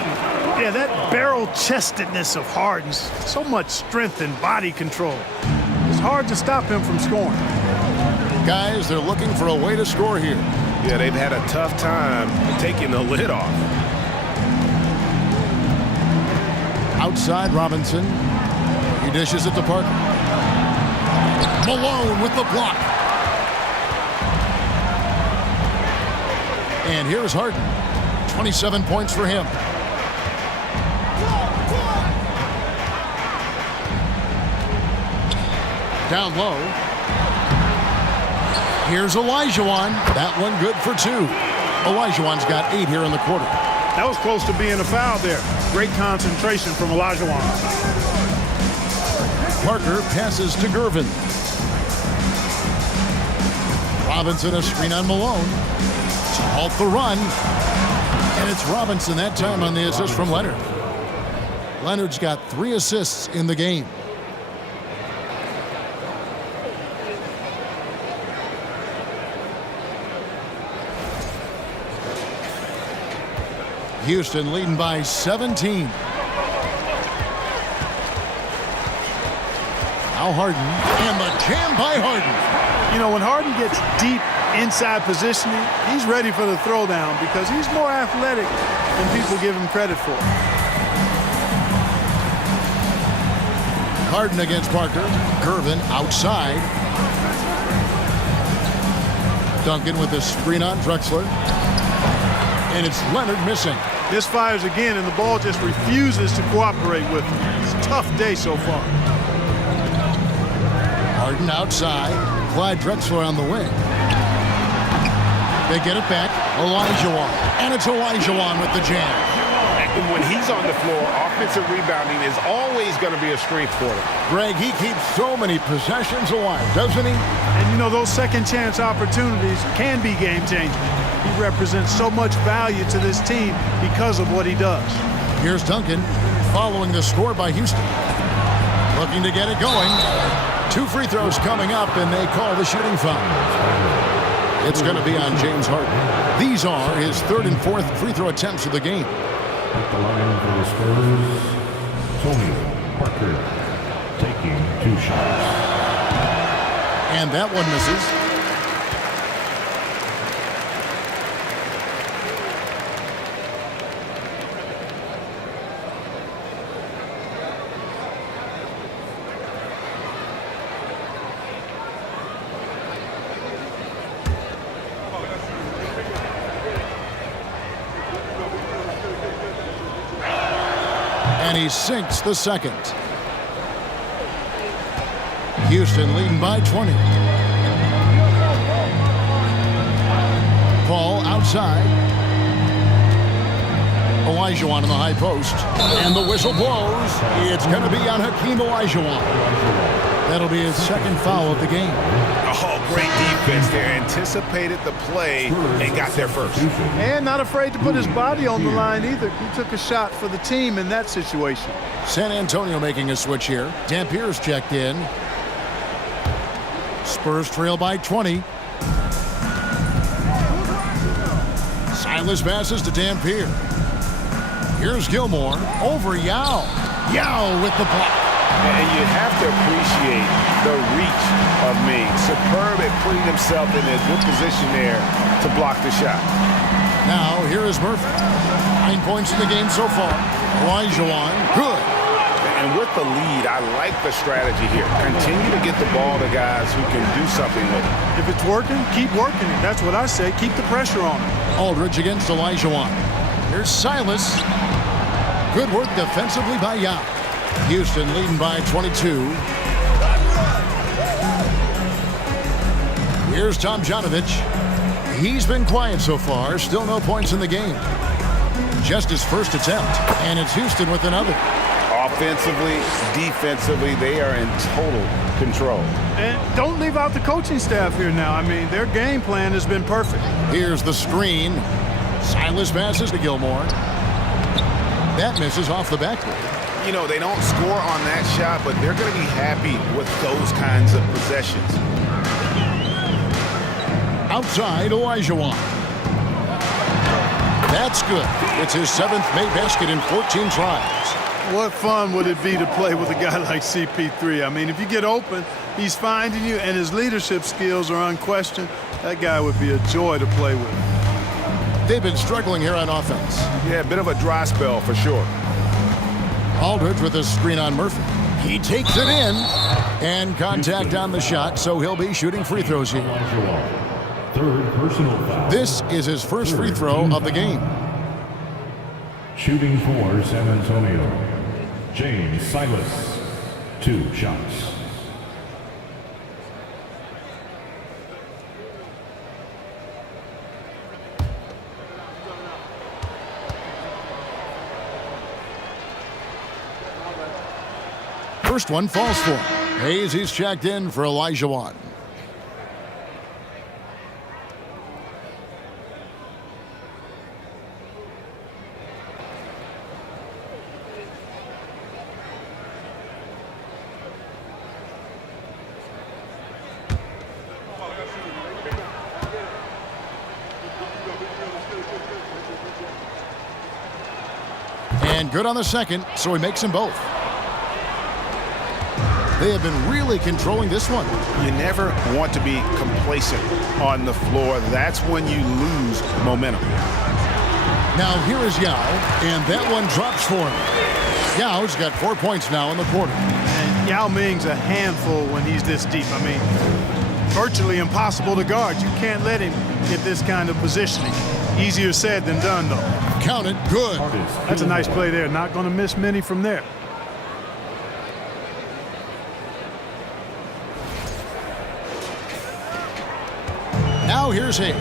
Yeah, that barrel-chestedness of Harden's, so much strength and body control. It's hard to stop him from scoring. Guys, they're looking for a way to score here. Yeah, they've had a tough time taking the lid off. Outside Robinson. He dishes it to Parker. Malone with the block. And here's Harden. 27 points for him. Down low. Here's Olajuwon. That one good for 2. Olajuwon's got 8 here in the quarter. That was close to being a foul there. Great concentration from Olajuwon. Parker passes to Gervin. Robinson a screen on Malone. To halt the run. And it's Robinson that time on the assist from Leonard. Leonard's got 3 assists in the game. Houston leading by 17. Now Harden, and the jam by Harden. You know, when Harden gets deep inside positioning, he's ready for the throwdown because he's more athletic than people give him credit for. Harden against Parker. Gervin outside. Duncan with a screen on Drexler. And it's Leonard missing. Misfires again, and the ball just refuses to cooperate with him. It's a tough day so far. Harden outside. Clyde Drexler on the wing. They get it back. Olajuwon. And it's Olajuwon with the jam. When he's on the floor, offensive rebounding is always going to be a strength for him. Greg, he keeps so many possessions alive, doesn't he? And you know, those second chance opportunities can be game changing. He represents so much value to this team because of what he does. Here's Duncan following the score by Houston. Looking to get it going. 2 free throws coming up, and they call the shooting foul. It's going to be on James Harden. These are his 3rd and 4th free throw attempts of the game. At the line for the Spurs, Tony Parker taking 2 shots. And that one misses. And he sinks the second. Houston leading by 20. Paul outside. Olajuwon in the high post. And the whistle blows. It's going to be on Hakeem Olajuwon. That'll be his 2nd foul of the game. Oh, great defense there. Anticipated the play and got there first. And not afraid to put his body on the line either. He took a shot for the team in that situation. San Antonio making a switch here. Dampier's checked in. Spurs trail by 20. Silas passes to Dampier. Here's Gilmore over Yao. Yao with the block. And you have to appreciate the reach of Ming. Superb at putting himself in a good position there to block the shot. Now, here is Murphy. 9 points in the game so far. Olajuwon, good. And with the lead, I like the strategy here. Continue to get the ball to guys who can do something with it. If it's working, keep working it. That's what I say. Keep the pressure on him. Aldridge against Olajuwon. Here's Silas. Good work defensively by Yao. Houston leading by 22. Here's Tomjanovich. He's been quiet so far. Still no points in the game. Just his first attempt. And it's Houston with another. Offensively, defensively, they are in total control. And don't leave out the coaching staff here now. I mean, their game plan has been perfect. Here's the screen. Silas passes to Gilmore. That misses off the backboard. You know, they don't score on that shot, but they're going to be happy with those kinds of possessions. Outside, Olajuwon. That's good. It's his 7th made basket in 14 tries. What fun would it be to play with a guy like CP3? I mean, if you get open, he's finding you, and his leadership skills are unquestioned. That guy would be a joy to play with. They've been struggling here on offense. Yeah, a bit of a dry spell for sure. Aldridge with a screen on Murphy. He takes it in. And contact on the shot, so he'll be shooting free throws here. 3rd personal foul. This is his first free throw of the game. Shooting for San Antonio, James Silas. 2 shots. First one falls for him. Hayes, he's checked in for Olajuwon. And good on the second, so he makes them both. They have been really controlling this one. You never want to be complacent on the floor. That's when you lose momentum. Now here is Yao, and that one drops for him. Yao's got 4 points now in the quarter. And Yao Ming's a handful when he's this deep. I mean, virtually impossible to guard. You can't let him get this kind of positioning. Easier said than done, though. Count it, good. That's a nice play there. Not going to miss many from there. Now here's Hayes.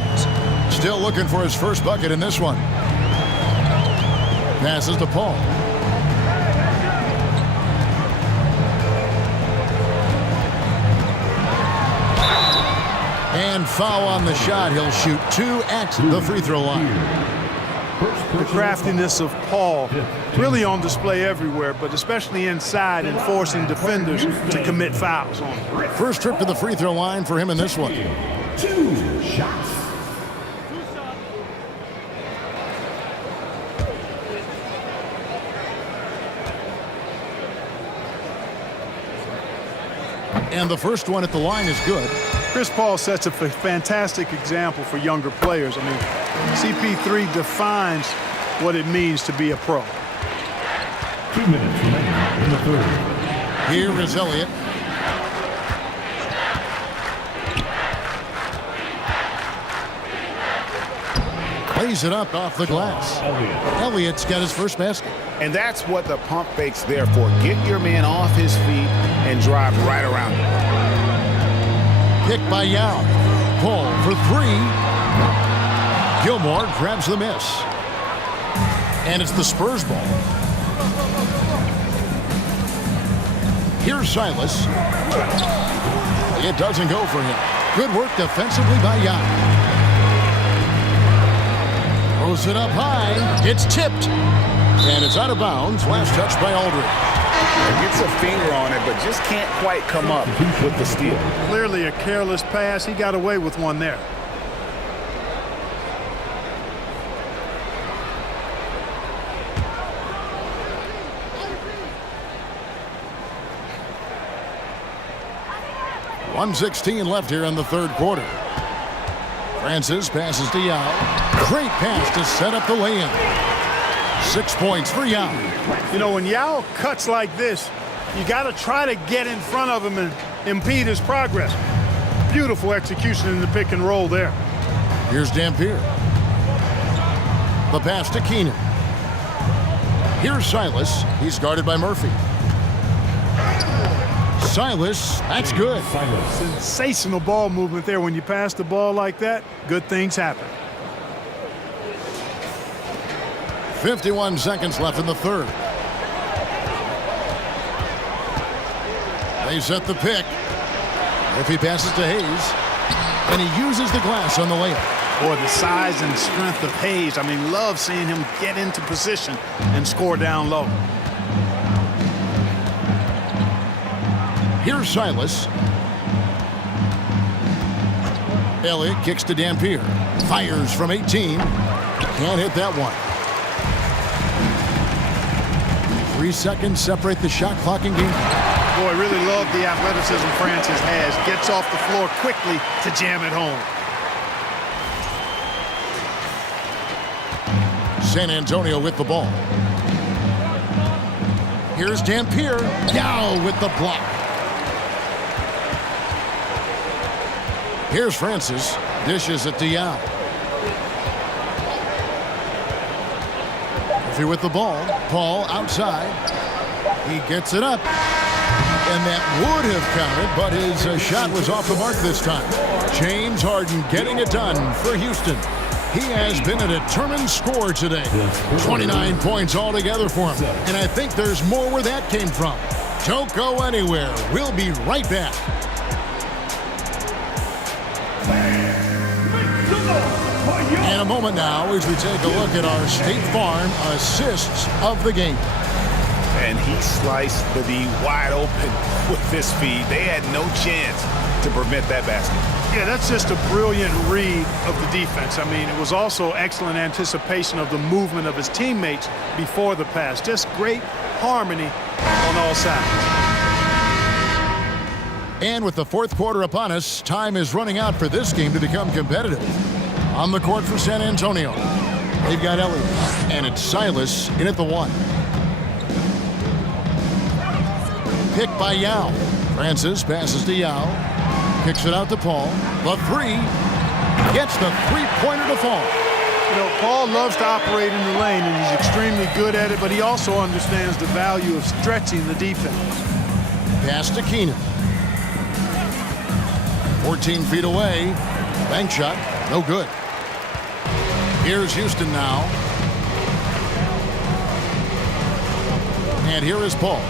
Still looking for his first bucket in this one. Passes to Paul. And foul on the shot. He'll shoot 2 at the free throw line. The craftiness of Paul really on display everywhere, but especially inside and forcing defenders to commit fouls on him. First trip to the free throw line for him in this one. 2 shots. And the first one at the line is good. Chris Paul sets a fantastic example for younger players. I mean, CP3 defines what it means to be a pro. 2 minutes remaining in the third. Here is Elliott. Plays it up off the glass. Elliott's got his first basket. And that's what the pump fake's there for. Get your man off his feet and drive right around him. Picked by Yao. Paul for 3. Gilmore grabs the miss. And it's the Spurs ball. Here's Silas. It doesn't go for him. Good work defensively by Yao. Throws it up high. It's tipped. And it's out of bounds. Last touch by Aldridge. Gets a finger on it, but just can't quite come up with the steal. Clearly a careless pass. He got away with one there. .116 left here in the third quarter. Francis passes to Yao. Great pass to set up the lay-in. 6 points for Yao. You know, when Yao cuts like this, you got to try to get in front of him and impede his progress. Beautiful execution in the pick and roll there. Here's Dampier. The pass to Keenan. Here's Silas. He's guarded by Murphy. Silas, that's good. Sensational ball movement there. When you pass the ball like that, good things happen. 51 seconds left in the third. They set the pick. If he passes to Hayes, and he uses the glass on the layup. Boy, the size and strength of Hayes. I mean, love seeing him get into position and score down low. Here's Silas. Elliott kicks to Dampier. Fires from 18. Can't hit that one. 3 seconds separate the shot clock in game. Boy, really love the athleticism Francis has. Gets off the floor quickly to jam it home. San Antonio with the ball. Here's Dampier. Yao with the block. Here's Francis. Dishes it to Yao. Murphy with the ball. Paul outside. He gets it up. And that would have counted, but his shot was off the mark this time. James Harden getting it done for Houston. He has been a determined scorer today. 29 points altogether for him. And I think there's more where that came from. Don't go anywhere. We'll be right back. In a moment now as we take a look at our State Farm assists of the game. And he sliced the D wide open with this feed. They had no chance to prevent that basket. Yeah, that's just a brilliant read of the defense. I mean, it was also excellent anticipation of the movement of his teammates before the pass. Just great harmony on all sides. And with the fourth quarter upon us, time is running out for this game to become competitive. On the court for San Antonio, they've got Elliott, and it's Silas in at the one. pick by Yao. Francis passes to Yao. Kicks it out to Paul. The three. Gets the three-pointer to fall. You know, Paul loves to operate in the lane, and he's extremely good at it, but he also understands the value of stretching the defense. Pass to Keenan. 14 feet away. Bank shot. No good. Here's Houston now. And here is Paul.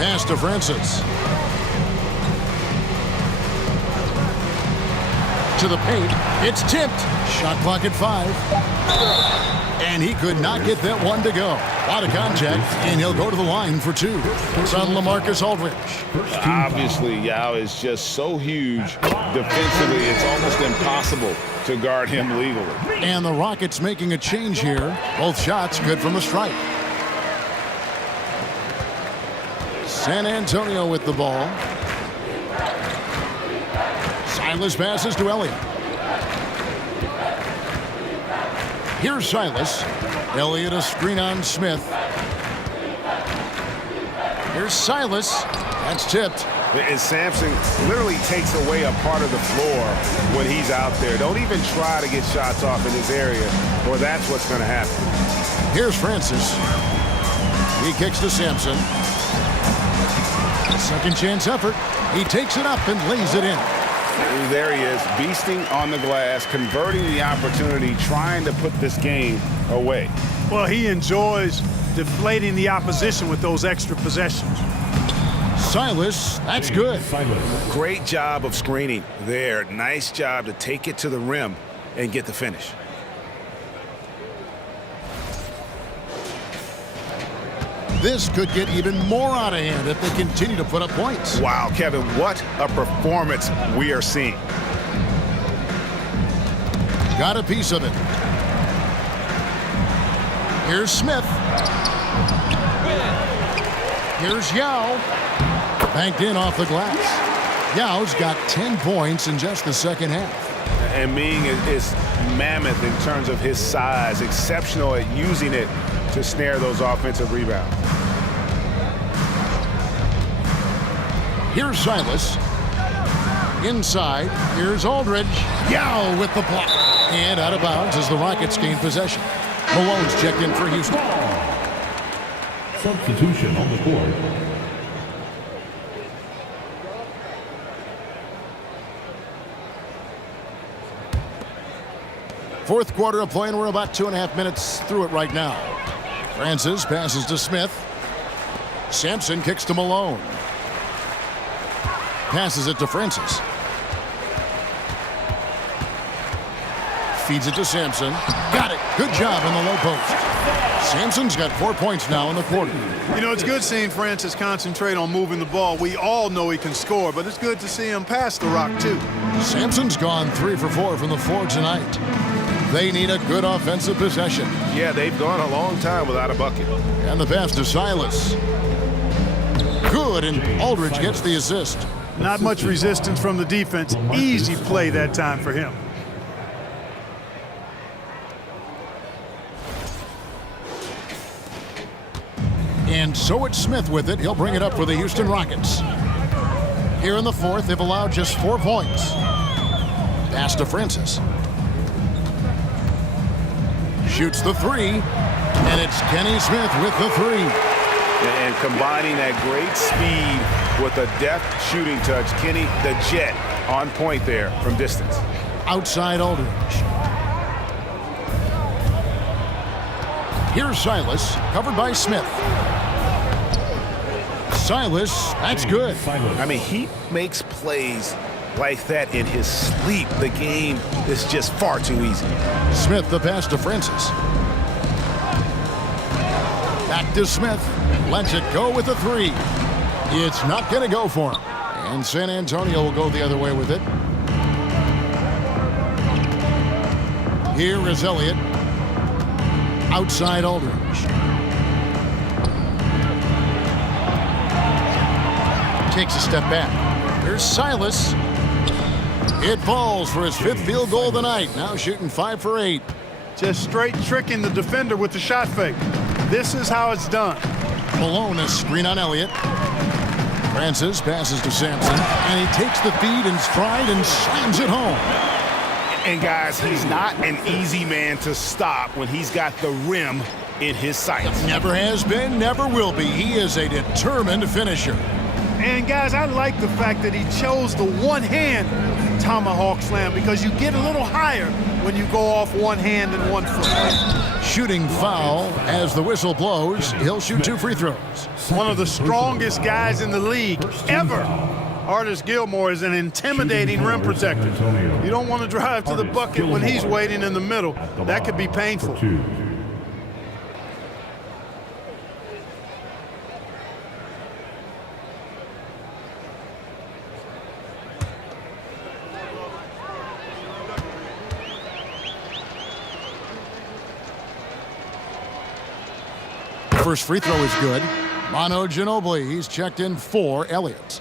Pass to Francis. To the paint. It's tipped. Shot clock at 5. And he could not get that one to go. Out of contact, and he'll go to the line for 2. It's on LaMarcus Aldridge. Obviously, Yao is just so huge defensively, it's almost impossible to guard him legally. And the Rockets making a change here. Both shots good from the stripe. San Antonio with the ball. Silas passes to Elliott. Here's Silas. Elliott a screen on Smith. Here's Silas. That's tipped. And Sampson literally takes away a part of the floor when he's out there. Don't even try to get shots off in this area, or that's what's going to happen. Here's Francis. He kicks to Sampson. Second chance effort. He takes it up and lays it in. There he is, beasting on the glass, converting the opportunity, trying to put this game away. Well, he enjoys deflating the opposition with those extra possessions. Silas, that's good. Great job of screening there. Nice job to take it to the rim and get the finish. This could get even more out of hand if they continue to put up points. Wow, Kevin, what a performance we are seeing. Got a piece of it. Here's Smith. Here's Yao. Banked in off the glass. Yao's got 10 points in just the second half. And Ming is mammoth in terms of his size, exceptional at using it to snare those offensive rebounds. Here's Silas. Inside, here's Aldridge. Yao with the block. And out of bounds as the Rockets gain possession. Malone's checked in for Houston. Substitution on the court. Fourth quarter of play, and we're about 2.5 minutes through it right now. Francis passes to Smith. Sampson kicks to Malone. Passes it to Francis. Feeds it to Sampson. Got it. Good job in the low post. Sampson's got 4 points now in the quarter. You know, it's good seeing Francis concentrate on moving the ball. We all know he can score, but it's good to see him pass the rock, too. Sampson's gone 3 for 4 from the floor tonight. They need a good offensive possession. Yeah, they've gone a long time without a bucket. And the pass to Silas. Good, and Aldridge gets the assist. Not much resistance from the defense. Easy play that time for him. And so it's Smith with it. He'll bring it up for the Houston Rockets. Here in the fourth, they've allowed just 4 points. Pass to Francis. Shoots the 3, and it's Kenny Smith with the 3. And combining that great speed with a deft shooting touch, Kenny, the Jet, on point there from distance. Outside Aldridge. Here's Silas, covered by Smith. Silas, that's good. I mean, he makes plays like that in his sleep. The game is just far too easy. Smith, the pass to Francis. Back to Smith. Lets it go with the 3. It's not going to go for him. And San Antonio will go the other way with it. Here is Elliott. Outside Aldridge. Takes a step back. Here's Silas. It falls for his 5th field goal tonight. Now shooting 5 for 8. Just straight tricking the defender with the shot fake. This is how it's done. Malone, a screen on Elliott. Francis passes to Sampson, and he takes the feed in stride and slams it home. And guys, he's not an easy man to stop when he's got the rim in his sights. Never has been, never will be. He is a determined finisher. And guys, I like the fact that he chose the one-hand tomahawk slam because you get a little higher when you go off one hand and 1 foot. Shooting foul as the whistle blows. He'll shoot 2 free throws. One of the strongest guys in the league ever. Artis Gilmore is an intimidating rim protector. You don't want to drive to the bucket when he's waiting in the middle. That could be painful. First free throw is good. Manu Ginobili, he's checked in for Elliott.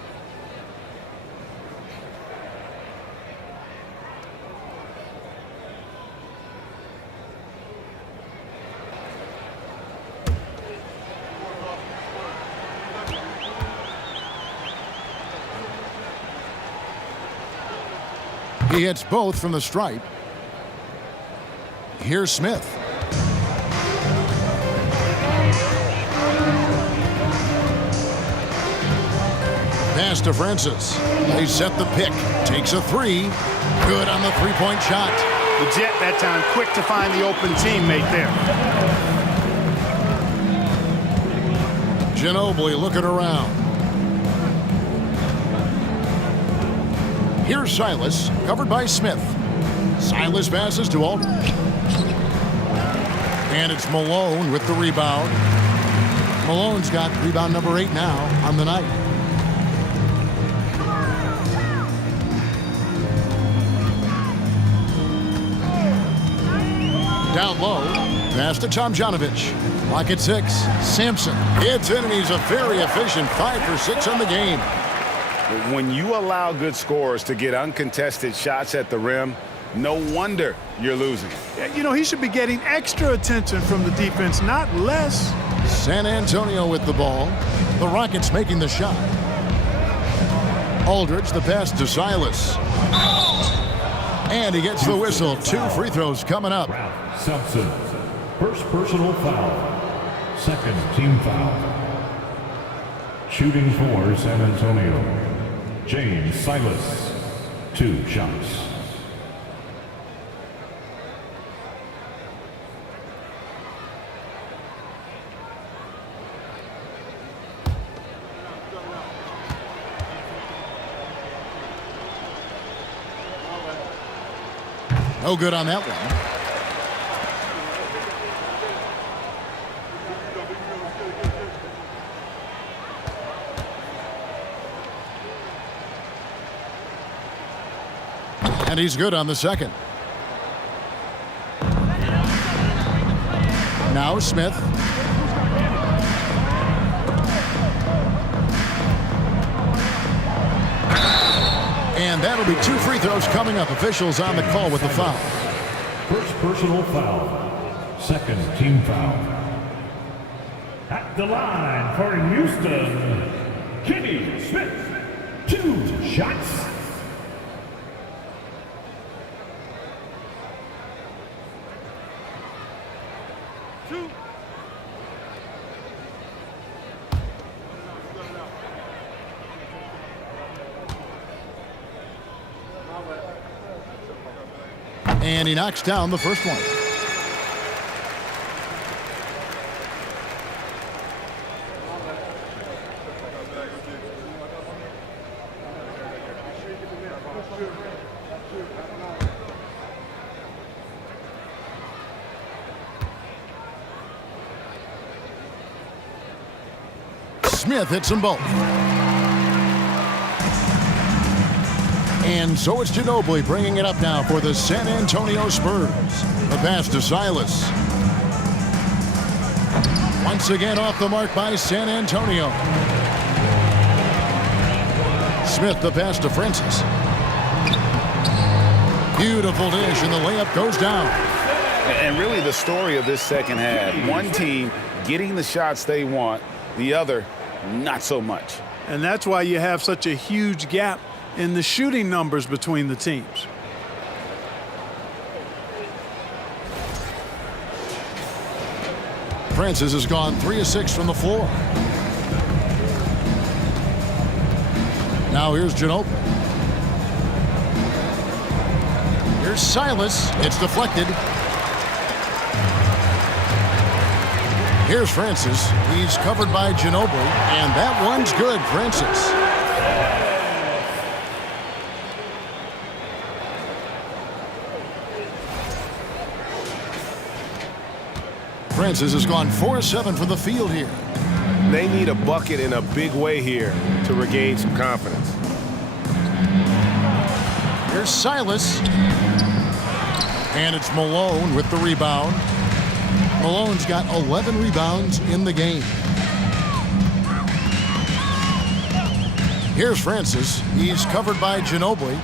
He hits both from the stripe. Here's Smith. Pass to Francis. They set the pick. Takes a 3. Good on the three-point shot. The Jet that time quick to find the open teammate there. Ginobili looking around. Here's Silas, covered by Smith. Silas passes to Aldridge. And it's Malone with the rebound. Malone's got rebound number 8 now on the night. Down low, pass to Tomjanovich. Lock at 6, Sampson. It's in, and he's a very efficient 5 for 6 on the game. When you allow good scorers to get uncontested shots at the rim, no wonder you're losing. You know, he should be getting extra attention from the defense, not less. San Antonio with the ball. The Rockets making the shot. Aldridge, the pass to Silas. And he gets the whistle. 2 free throws coming up. Sampson, first personal foul, second team foul. Shooting for San Antonio, James Silas, 2 shots. No good on that one. And he's good on the second. Now Smith. And that'll be 2 free throws coming up. Officials on the call with the foul. First personal foul, second team foul. At the line for Houston, Kenny Smith, 2 shots. And he knocks down the first one. Smith hits them both. And so it's Ginobili bringing it up now for the San Antonio Spurs. The pass to Silas. Once again off the mark by San Antonio. Smith the pass to Francis. Beautiful dish, and the layup goes down. And really the story of this second half, one team getting the shots they want, the other not so much. And that's why you have such a huge gap in the shooting numbers between the teams. Francis has gone 3 of 6 from the floor. Now here's Ginobili. Here's Silas. It's deflected. Here's Francis. He's covered by Ginobili, and that one's good. Francis. Francis has gone 4 of 7 from the field here. They need a bucket in a big way here to regain some confidence. Here's Silas. And it's Malone with the rebound. Malone's got 11 rebounds in the game. Here's Francis. He's covered by Ginobili.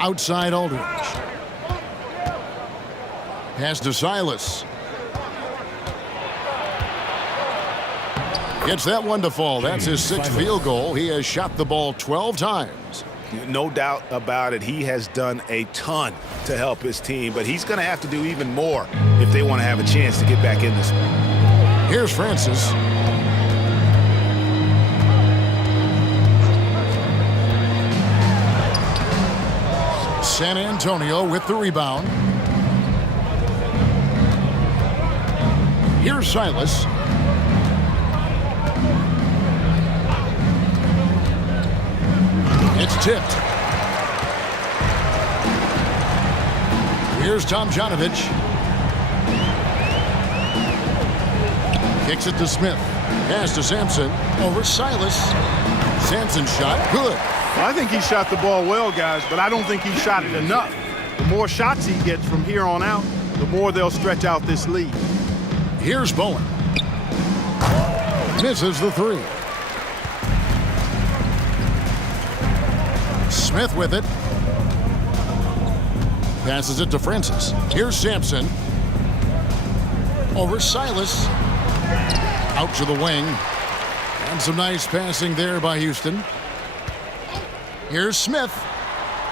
Outside Aldridge. Pass to Silas. Gets that one to fall. That's his 6th field goal. He has shot the ball 12 times. No doubt about it. He has done a ton to help his team, but he's going to have to do even more if they want to have a chance to get back in this one. Here's Francis. San Antonio with the rebound. Here's Silas. It's tipped. Here's Tomjanovich. Kicks it to Smith. Pass to Sampson. Over Silas. Sampson's shot. Good. Well, I think he shot the ball well, guys, but I don't think he shot it enough. The more shots he gets from here on out, the more they'll stretch out this lead. Here's Bowen. Misses the 3. Smith with it. Passes it to Francis. Here's Sampson. Over Silas. Out to the wing. And some nice passing there by Houston. Here's Smith.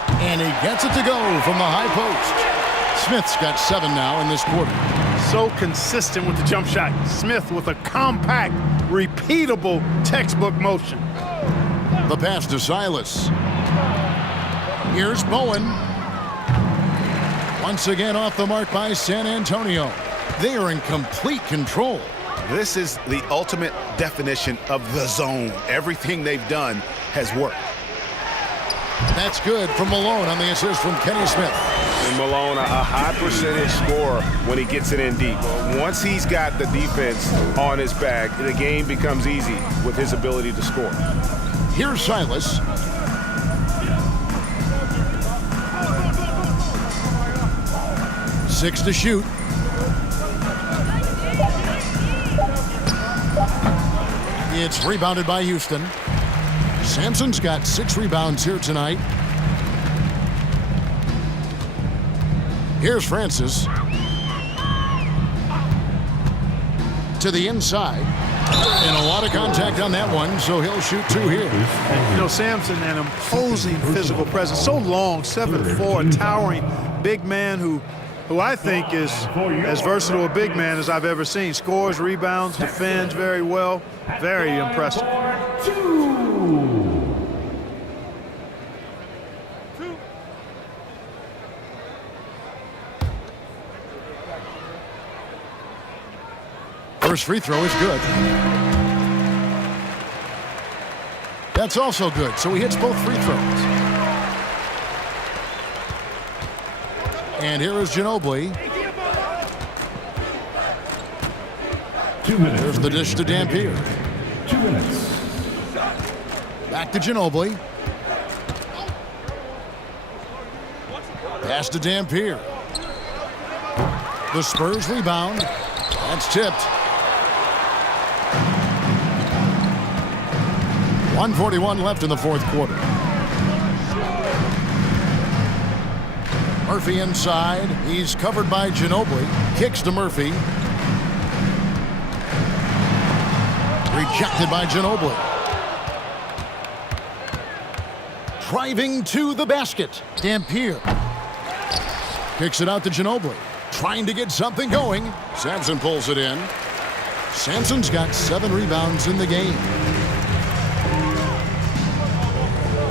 And he gets it to go from the high post. Smith's got 7 now in this quarter. So consistent with the jump shot. Smith with a compact, repeatable textbook motion. The pass to Silas. Here's Bowen. Once again off the mark by San Antonio. They are in complete control. This is the ultimate definition of the zone. Everything they've done has worked. That's good from Malone on the assist from Kenny Smith. And Malone, a high percentage scorer when he gets it in deep. Once he's got the defense on his back, the game becomes easy with his ability to score. Here's Silas. Six to shoot. It's rebounded by Houston. Sampson's got 6 rebounds here tonight. Here's Francis. To the inside. And a lot of contact on that one, so he'll shoot 2 here. You know, Sampson, an imposing physical presence. So long, 7'4", towering big man who I think is as versatile a big man as I've ever seen. Scores, rebounds, defends very well. Very impressive. First free throw is good. That's also good, so he hits both free throws. And here is Ginobili. 2 minutes. There's the dish to Dampier. 2 minutes. Back to Ginobili. Pass to Dampier. The Spurs rebound. That's tipped. 1:41 left in the fourth quarter. Murphy inside. He's covered by Ginobili. Kicks to Murphy. Rejected by Ginobili. Driving to the basket. Dampier. Kicks it out to Ginobili. Trying to get something going. Sampson pulls it in. Sampson's got 7 rebounds in the game.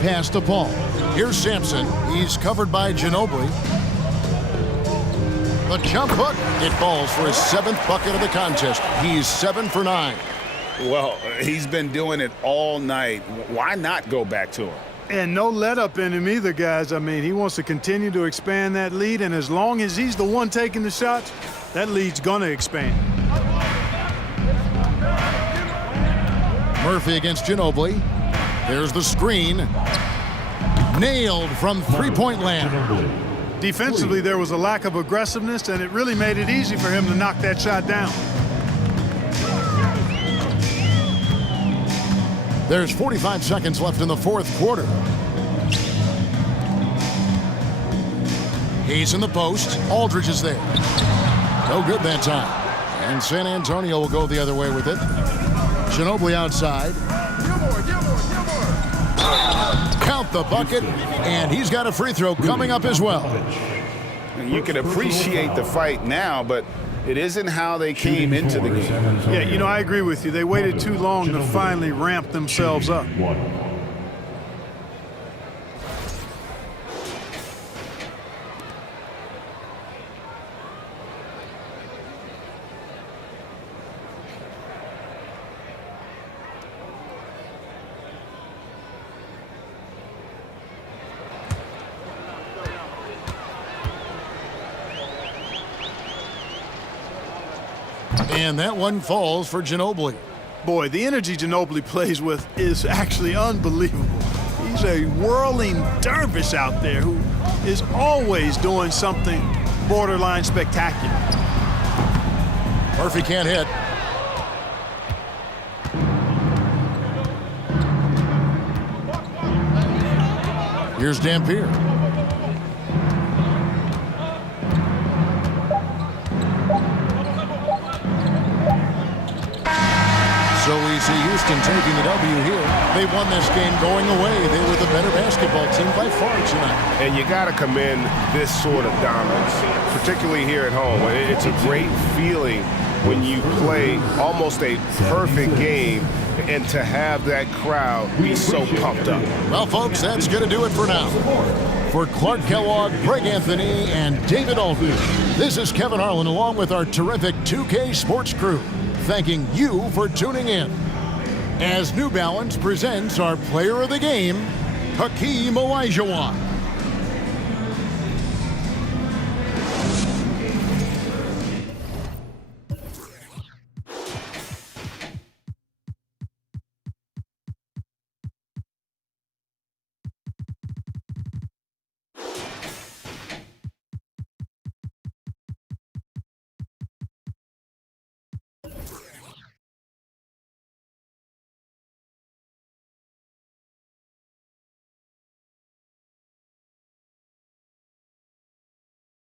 Pass to Paul. Here's Sampson. He's covered by Ginobili. The jump hook. It falls for his 7th bucket of the contest. He's 7 for 9. Well, he's been doing it all night. Why not go back to him? And no let up in him either, guys. I mean, he wants to continue to expand that lead, and as long as he's the one taking the shots, that lead's going to expand. Murphy against Ginobili. There's the screen. Nailed from three-point land. Defensively, there was a lack of aggressiveness, and it really made it easy for him to knock that shot down. There's 45 seconds left in the 4th quarter. He's in the post. Aldridge is there. No good that time. And San Antonio will go the other way with it. Ginobili outside. Count the bucket, and he's got a free throw coming up as well. You can appreciate the fight now, but it isn't how they came into the game. Yeah, you know, I agree with you. They waited too long to finally ramp themselves up. And that one falls for Ginobili. Boy, the energy Ginobili plays with is actually unbelievable. He's a whirling dervish out there who is always doing something borderline spectacular. Murphy can't hit. Here's Dampier. So we see Houston taking the W here. They won this game going away. They were the better basketball team by far tonight. And you got to commend this sort of dominance, particularly here at home. It's a great feeling when you play almost a perfect game and to have that crowd be so pumped up. Well, folks, that's going to do it for now. For Clark Kellogg, Greg Anthony, and David Aldridge, this is Kevin Harlan along with our terrific 2K Sports crew, thanking you for tuning in. As New Balance presents our player of the game, Hakeem Olajuwon.